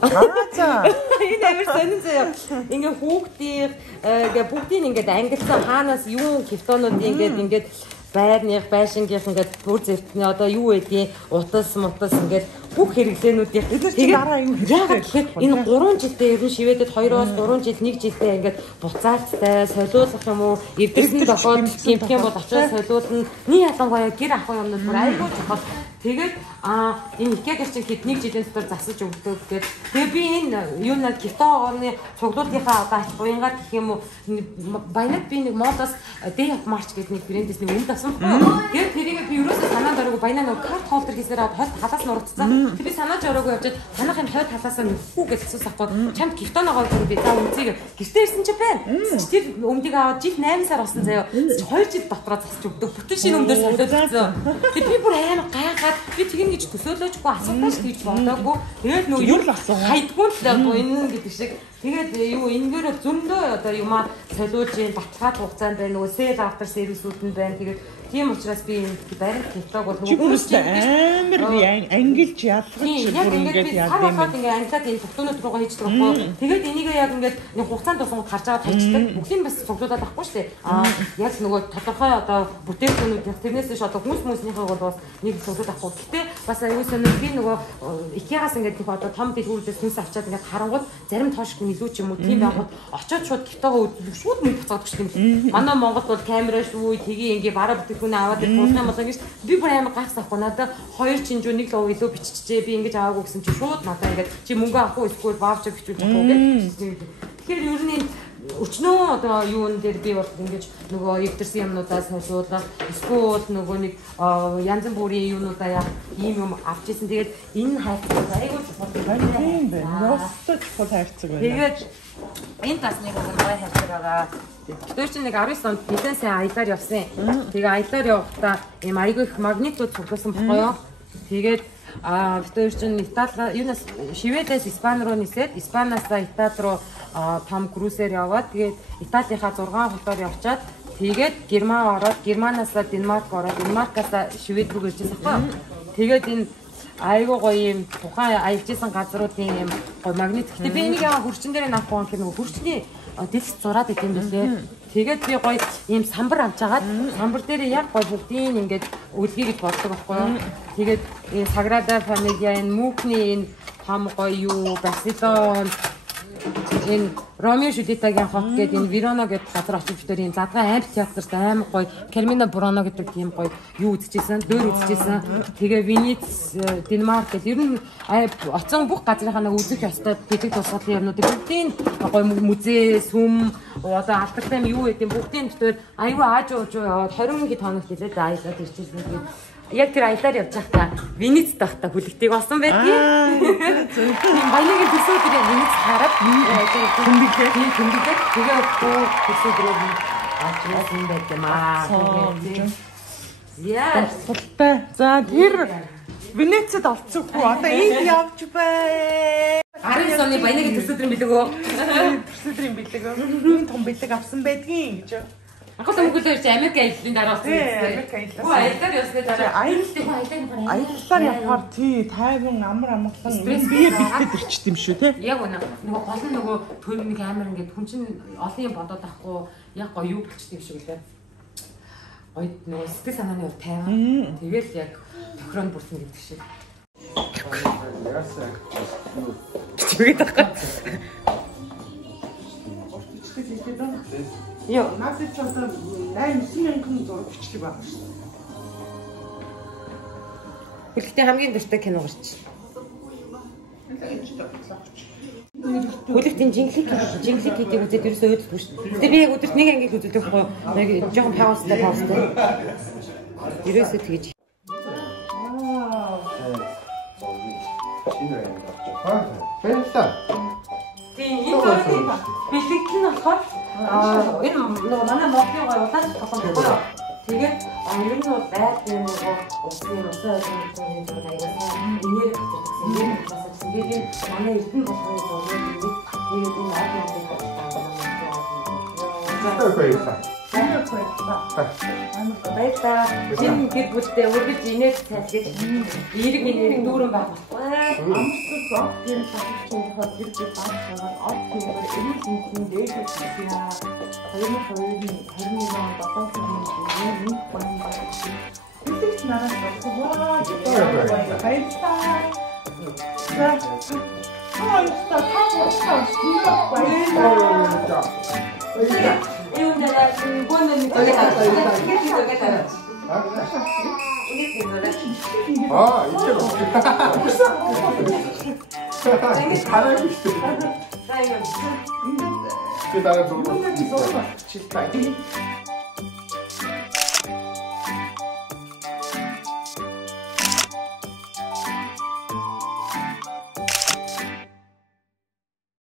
За. Энэ амар сонин заяа. Ингээ хүүхдийн ингээ бүгдийн ингээ ангилсан хаанаас юу кефтонууд ингээд байрных байшингийнх ингээд бүр зэвтний одоо юу байдیں۔ Утас ингээд бүх хэрэглээнүүдийн тэгээд яг гэхэд энэ 3 жилдээ ер нь шивэдэд 2-оос 3 жил 1 жилдээ ингээд буцаалттай солиулах юм уу эвдэрсэн тохиолдолд гэмтэх юм бол очиж солиулна. Нэг ялангуяа гэр ахуй юмнууд бүр айгүй чухал. Тэгээд энэ икеагч хэд 1 жилийн дотор засаж өгдөг гэдэг. Тэгээ би энэ юу нэг кефтоны цуглуулгынхаа одоо ач буянгаар гэх юм уу баянад би нэг модоос Day of March гэдэг нэг брэндээс нэг үнд авсан. Тэгээд тэрийг би ерөөсөө санаанд ороогүй баянаа нэг карт холдер хийсээр халаас нурцсан. Би санаж ороогүй явжаад танах юм хойд талаасаа нөхгүй гэж асуусахгүй. Чамд гифтоноогоо би за үнцгийг гэртээ ирсэн чи байна. Тэр өмдийг аваад жил 8 сар болсон заяа. 2 жил дотроо засч өгдөг. Бүтэн шинэ өмдөр солиодсон. Тэгээ би бүр амар гайхаад би тэгин гэж төсөөлөөжгүй асуутаач тэгж бодоогүй. Тэгээд нөгөө юу л асуу. Хайдгүй л энэ гэдэг шиг. Тэгээд юу энэгээр зөндөө одоо юмаа солиулж ийн баталгаад хугацаанд байна. Нөгөө сэл автер сервисүүд нь байна. Тэгээд тийм учраас би энэ баримт каталог бол хүмүүс амар ангилж ялгаж бүр ингэж яадаг юм. Ингээ англиад энэ цогтонууд руугаа хийждэг байхгүй. Тэгээд энийг яг ингээд хугацаанд тусангууд харж аваад хайчдаг. Бүгдийг бас цогтуудаад авахгүй шүү дээ. Яг нөгөө тодорхой одоо бүтээгдэхүүнүүд тэрнээс биш одоо хүмүүсийнхээ бол бас нэг цогтууд авахгүй. Гэтэ бас аюул сонир би нөгөө IKEA-гаас ингээд их одоо том дэлгүүрүүдээс хүнс авчаад ингээд харангууд зарим тоош илүү ч юм уу тийм байгууд очоод шууд гитогоо үзлэх шууд мөнгө буцаадаг шүү дээ. Манай Монголд бол камера шүү тгий ингээ бараа бүтээгдэхүүнээ аваад ирэх юм бол ингэж би бүр амар гайхсахгүй надад 2 чинжүү нэг лов илүү биччихжээ би ингэж аваагүй гэсэн чи шууд надад ингээд чи мөнгө авахгүй эсвэл ваучер бичүүлж авахгүй гэж. Тэгэхээр ер нь өчнөө одоо юун дээр би бол ингэж нөгөө эвдэрсэн юмнуудаас хойшуулах эсвэл нөгөө нэг янз бүрийн юунуудаа яг ийм юм авч ирсэн. Тэгээд энэ хайрцаг айгүй тийм байна. Nostож бол хайрцаг байна. Тэгээд энэ тас нэг гой хайрцаг байгаа. Тэр чинь нэг 19 онд бидэн сайн аялаар явсан. Тэгээ аялаар явахдаа ийм айгүй их магнитууд цуглуулсан баггүй юу. Тэгээд тэр чинь Итали юунаас Шведээс Испани руу нисээд Испаниасаа Итали руу том крузер яваад тэгээд Италийнхаа 6 хотоор явчаад тэгээд Герман ороод Германаасаа Денмарк ороод Денмаркаасаа Швед руу иржсэн байхгүй. Тэгээд энэ айгуу гоё юм тухайн аялж исэн газруудын юм гоё магнит. Гэтэ би энийг яа хурчин дээр наахгүй гэх нэг хурцны дэлс зураад идэм билээ. Тэгээд би гоё ийм самбар авчаагаад самбар дээр яг гоё бүгдийг ингээд үлгий гэж боддог байхгүй юу. Тэгээд энэ Sagrada Familia энэ Мукны энэ хам гоё юу Барселон энэ Ромео Жулиетагийн хот гэдэг энэ Верона гэдэг газар очиж битэр энэ задган амфитеатрт амар гоё Кармина Бурано гэдэг тийм гоё юу үзчихсэн, дөр үзчихсэн. Тэгээ Венец, Денмарк гэдэг ер нь оцсон бүх газрынхаа нэг үзэх ёстой гэдэг тусгалтын юмнууд бүгдийн гоё музей, сүм, одоо алдартай юм юу гэдэг бүгдийн битэр аюу ааж ууж яваад 20 хэд хоног гэлээд аялаад ирчихсэн. Яг тэр аялаар явж байхдаа Венецд байхдаа хүлэгтэйг олсон байдгийг. Тийм баялагын төсөө дээр Венец хараад тэмдэглээ. Тэгээ төсөө дээр авч юм байт юм аа. Яа, султай. За тэр Венецэд олцоогүй. Одоо энд явж бай. 19 оны баялагын төсөө дээр билэг үү? Төсөө дээр билэг. Энэ том билэг авсан байдгийн гэж. Ахад мөнгөлөөр чи Америк аяллаа дараа болсон юм. Америк аяллаа. Аяллаар явсны дараа аяллаар явахаар тий тайван амар амгалан бие бэлдээд ирчт юм шүү те. Яг үнэ. Нөгөө гол нь нөгөө төр нэг амар ингээд хүн чинь олон юм бодоод авахгүй яг гоё юу болчихсон юм шиг үлээ. Гоё нөгөө сэтгэл санааны бол тайван. Тэгэл яг тохирон бүрсэн гэдэг шиг. Чигээд байгаа. Яа, надад ч одоо 8-9 зураг бичлэг байгаа шүү. Хөлтийн хамгийн дуртай кино гарч. Хөлтийн жинхлик гэдэг үзээд ерөөсөө өөддгүй шүү. Тэгээ би яг өдөрт нэг ангид үзүүлдэг байхгүй юу? Яг жоохон паузтай. Ерөөсөө тэгэж. Баярлалаа. Тийм энэ бэлтгэл нь болохоор энэ манай Монголын гоё улаан толгой байхгүй юу? Тэгээд ер нь бол байд юм уу усын усаа энэ энерги гэсэн юм байна. Манай эрдэнэ болгоны зургийг тэгээд энэ аудиог баярлалаа. Жин гэр бүлтэй үргэлж инээд цайлгаж эерэг дүүрэн байх байхгүй. Амсгал зовтын шатчсан хот зэрэг баашгаад олд юмар эрүүл мэндийн дээшээ хийя. 2021 онд энэ байна байна. Эцэгч нараад болсоо. Баярлалаа. Yung dala, buwan na nito. Ini ito.